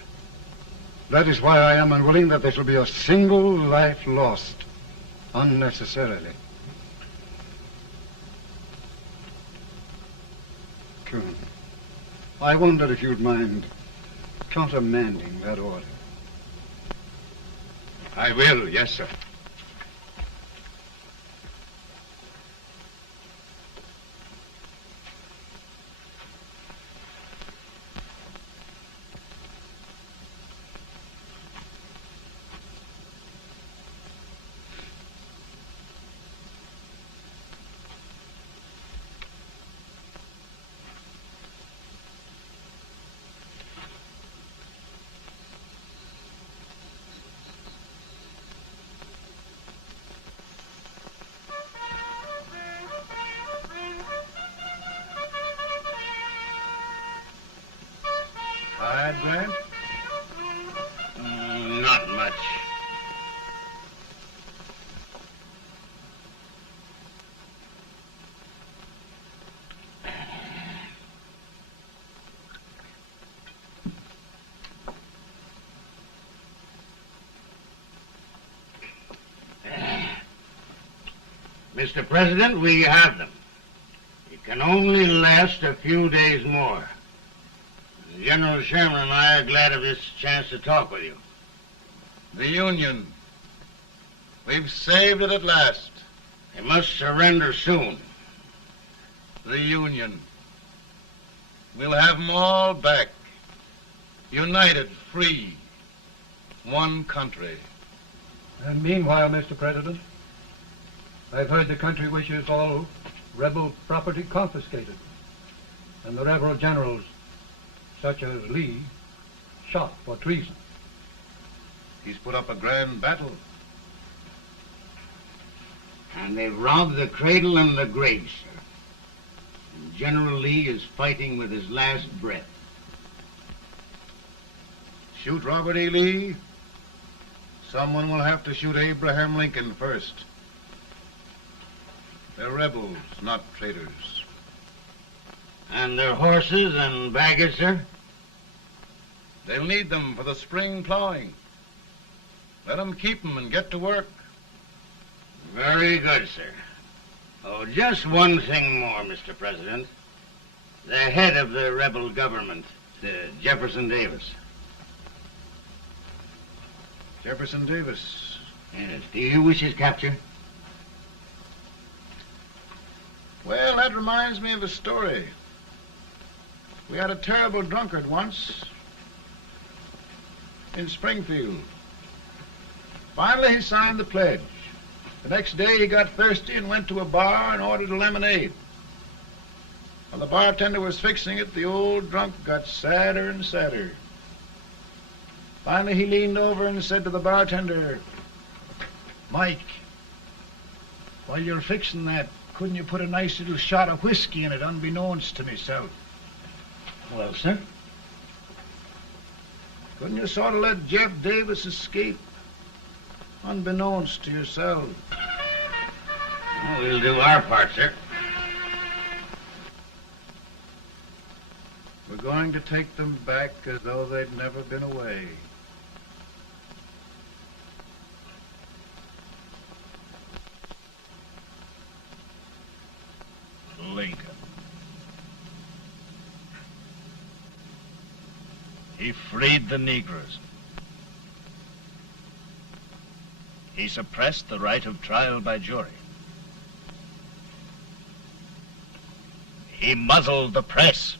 That is why I am unwilling that there shall be a single life lost unnecessarily. Truman. I wondered if you'd mind countermanding that order. I will, yes, sir. Tired, Grant? Not much. Mr. President, we have them. It can only last a few days more. General Sherman and I are glad of this chance to talk with you. The Union. We've saved it at last. They must surrender soon. The Union. We'll have them all back. United, free. One country. And meanwhile, Mr. President, I've heard the country wishes all rebel property confiscated, and the rebel generals, such as Lee, shot for treason. He's put up a grand battle. And they've robbed the cradle and the grave, sir. And General Lee is fighting with his last breath. Shoot Robert E. Lee? Someone will have to shoot Abraham Lincoln first. They're rebels, not traitors. And their horses and baggage, sir? They'll need them for the spring plowing. Let them keep them and get to work. Very good, sir. Oh, just one thing more, Mr. President. The head of the rebel government, Jefferson Davis. Jefferson Davis? Yes. Do you wish his capture? Well, that reminds me of a story. We had a terrible drunkard once in Springfield. Finally, he signed the pledge. The next day, he got thirsty and went to a bar and ordered a lemonade. While the bartender was fixing it, the old drunk got sadder and sadder. Finally, he leaned over and said to the bartender, "Mike, while you're fixing that, couldn't you put a nice little shot of whiskey in it, unbeknownst to myself?" Well, sir? Couldn't you sort of let Jeff Davis escape, unbeknownst to yourself? Well, we'll do our part, sir. We're going to take them back as though they'd never been away. Lincoln. He freed the Negroes. He suppressed the right of trial by jury. He muzzled the press.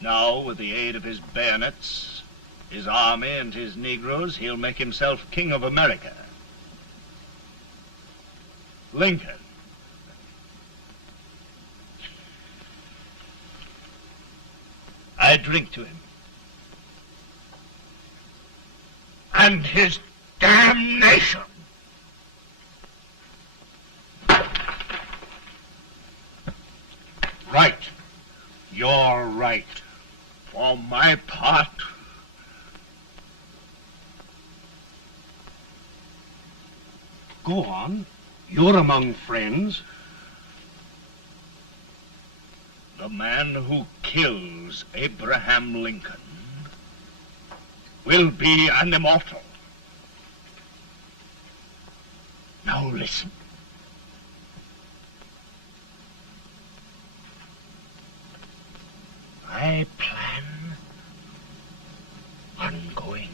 Now, with the aid of his bayonets, his army, and his Negroes, he'll make himself king of America. Lincoln. I drink to him. And his damnation. Right. You're right. For my part, go on. You're among friends. The man who kills Abraham Lincoln will be an immortal. Now listen. my plan ongoing.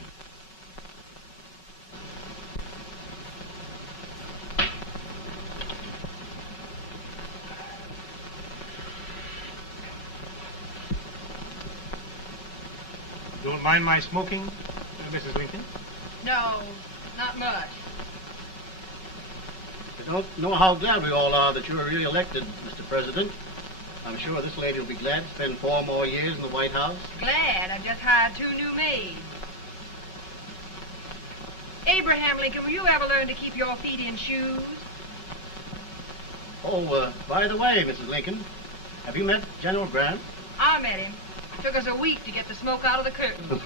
Don't mind my smoking, Mrs. Lincoln? No, not much. I don't know how glad we all are that you're re-elected, Mr. President. I'm sure this lady will be glad to spend 4 more years in the White House. Glad. I've just hired 2 new maids. Abraham Lincoln, will you ever learn to keep your feet in shoes? Oh, by the way, Mrs. Lincoln, have you met General Grant? I met him. Took us a week to get the smoke out of the curtain.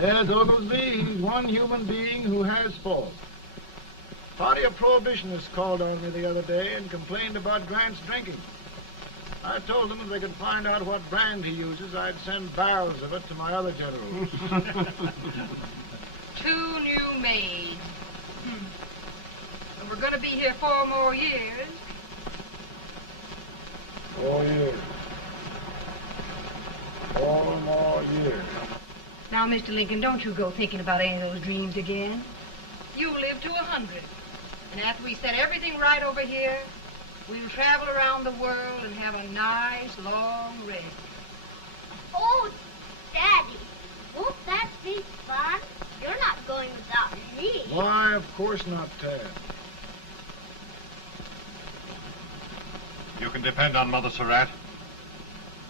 Yes, Oglesby, he's one human being who has faults. Party of Prohibitionists called on me the other day and complained about Grant's drinking. I told them if they could find out what brand he uses, I'd send barrels of it to my other generals. 2 new maids. And we're going to be here 4 more years. 4 years. 4 more years. Now, Mr. Lincoln, don't you go thinking about any of those dreams again. You live to 100. And after we set everything right over here, we'll travel around the world and have a nice, long rest. Oh, Daddy, won't that be fun? You're not going without me. Why, of course not, Tad. You can depend on Mother Surratt.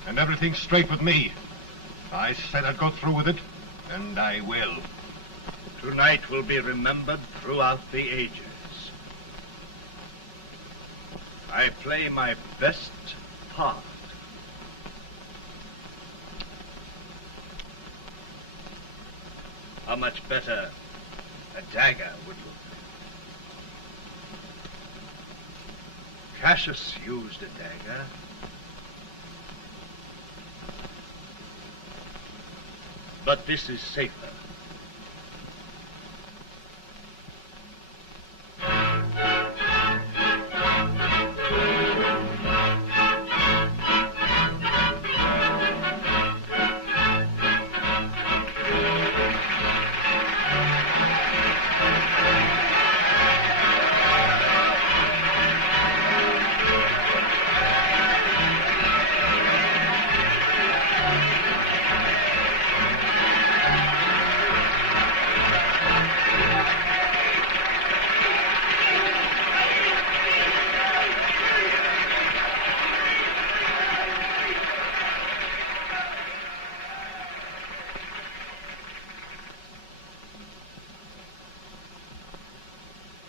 And everything's straight with me. I said I'd go through with it, and I will. Tonight will be remembered throughout the ages. I play my best part. How much better a dagger would look? Cassius used a dagger. But this is safer.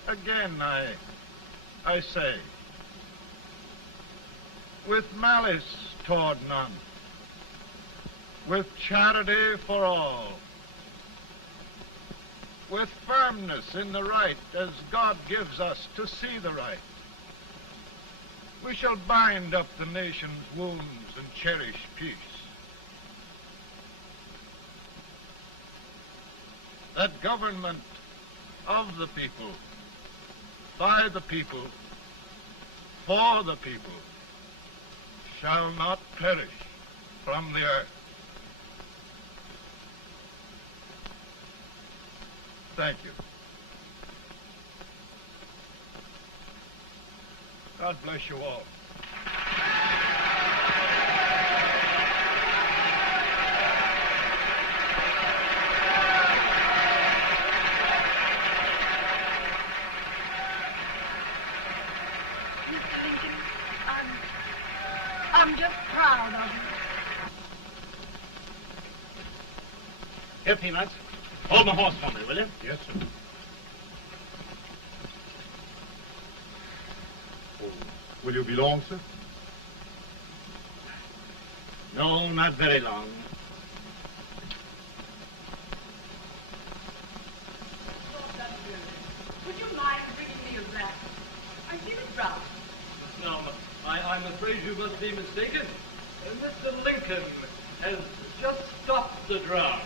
Again, I say, with malice toward none, with charity for all, with firmness in the right as God gives us to see the right, we shall bind up the nation's wounds and cherish peace. That government of the people, by the people, for the people, shall not perish from the earth. Thank you. God bless you all. I'm just proud of you. Here, Peanuts. Hold my horse for me, will you? Yes, sir. Oh, will you be long, sir? No, not very long. Would you mind bringing me a glass? I feel it brown. No, I'm afraid you must be mistaken. Mr. Lincoln has just stopped the draft.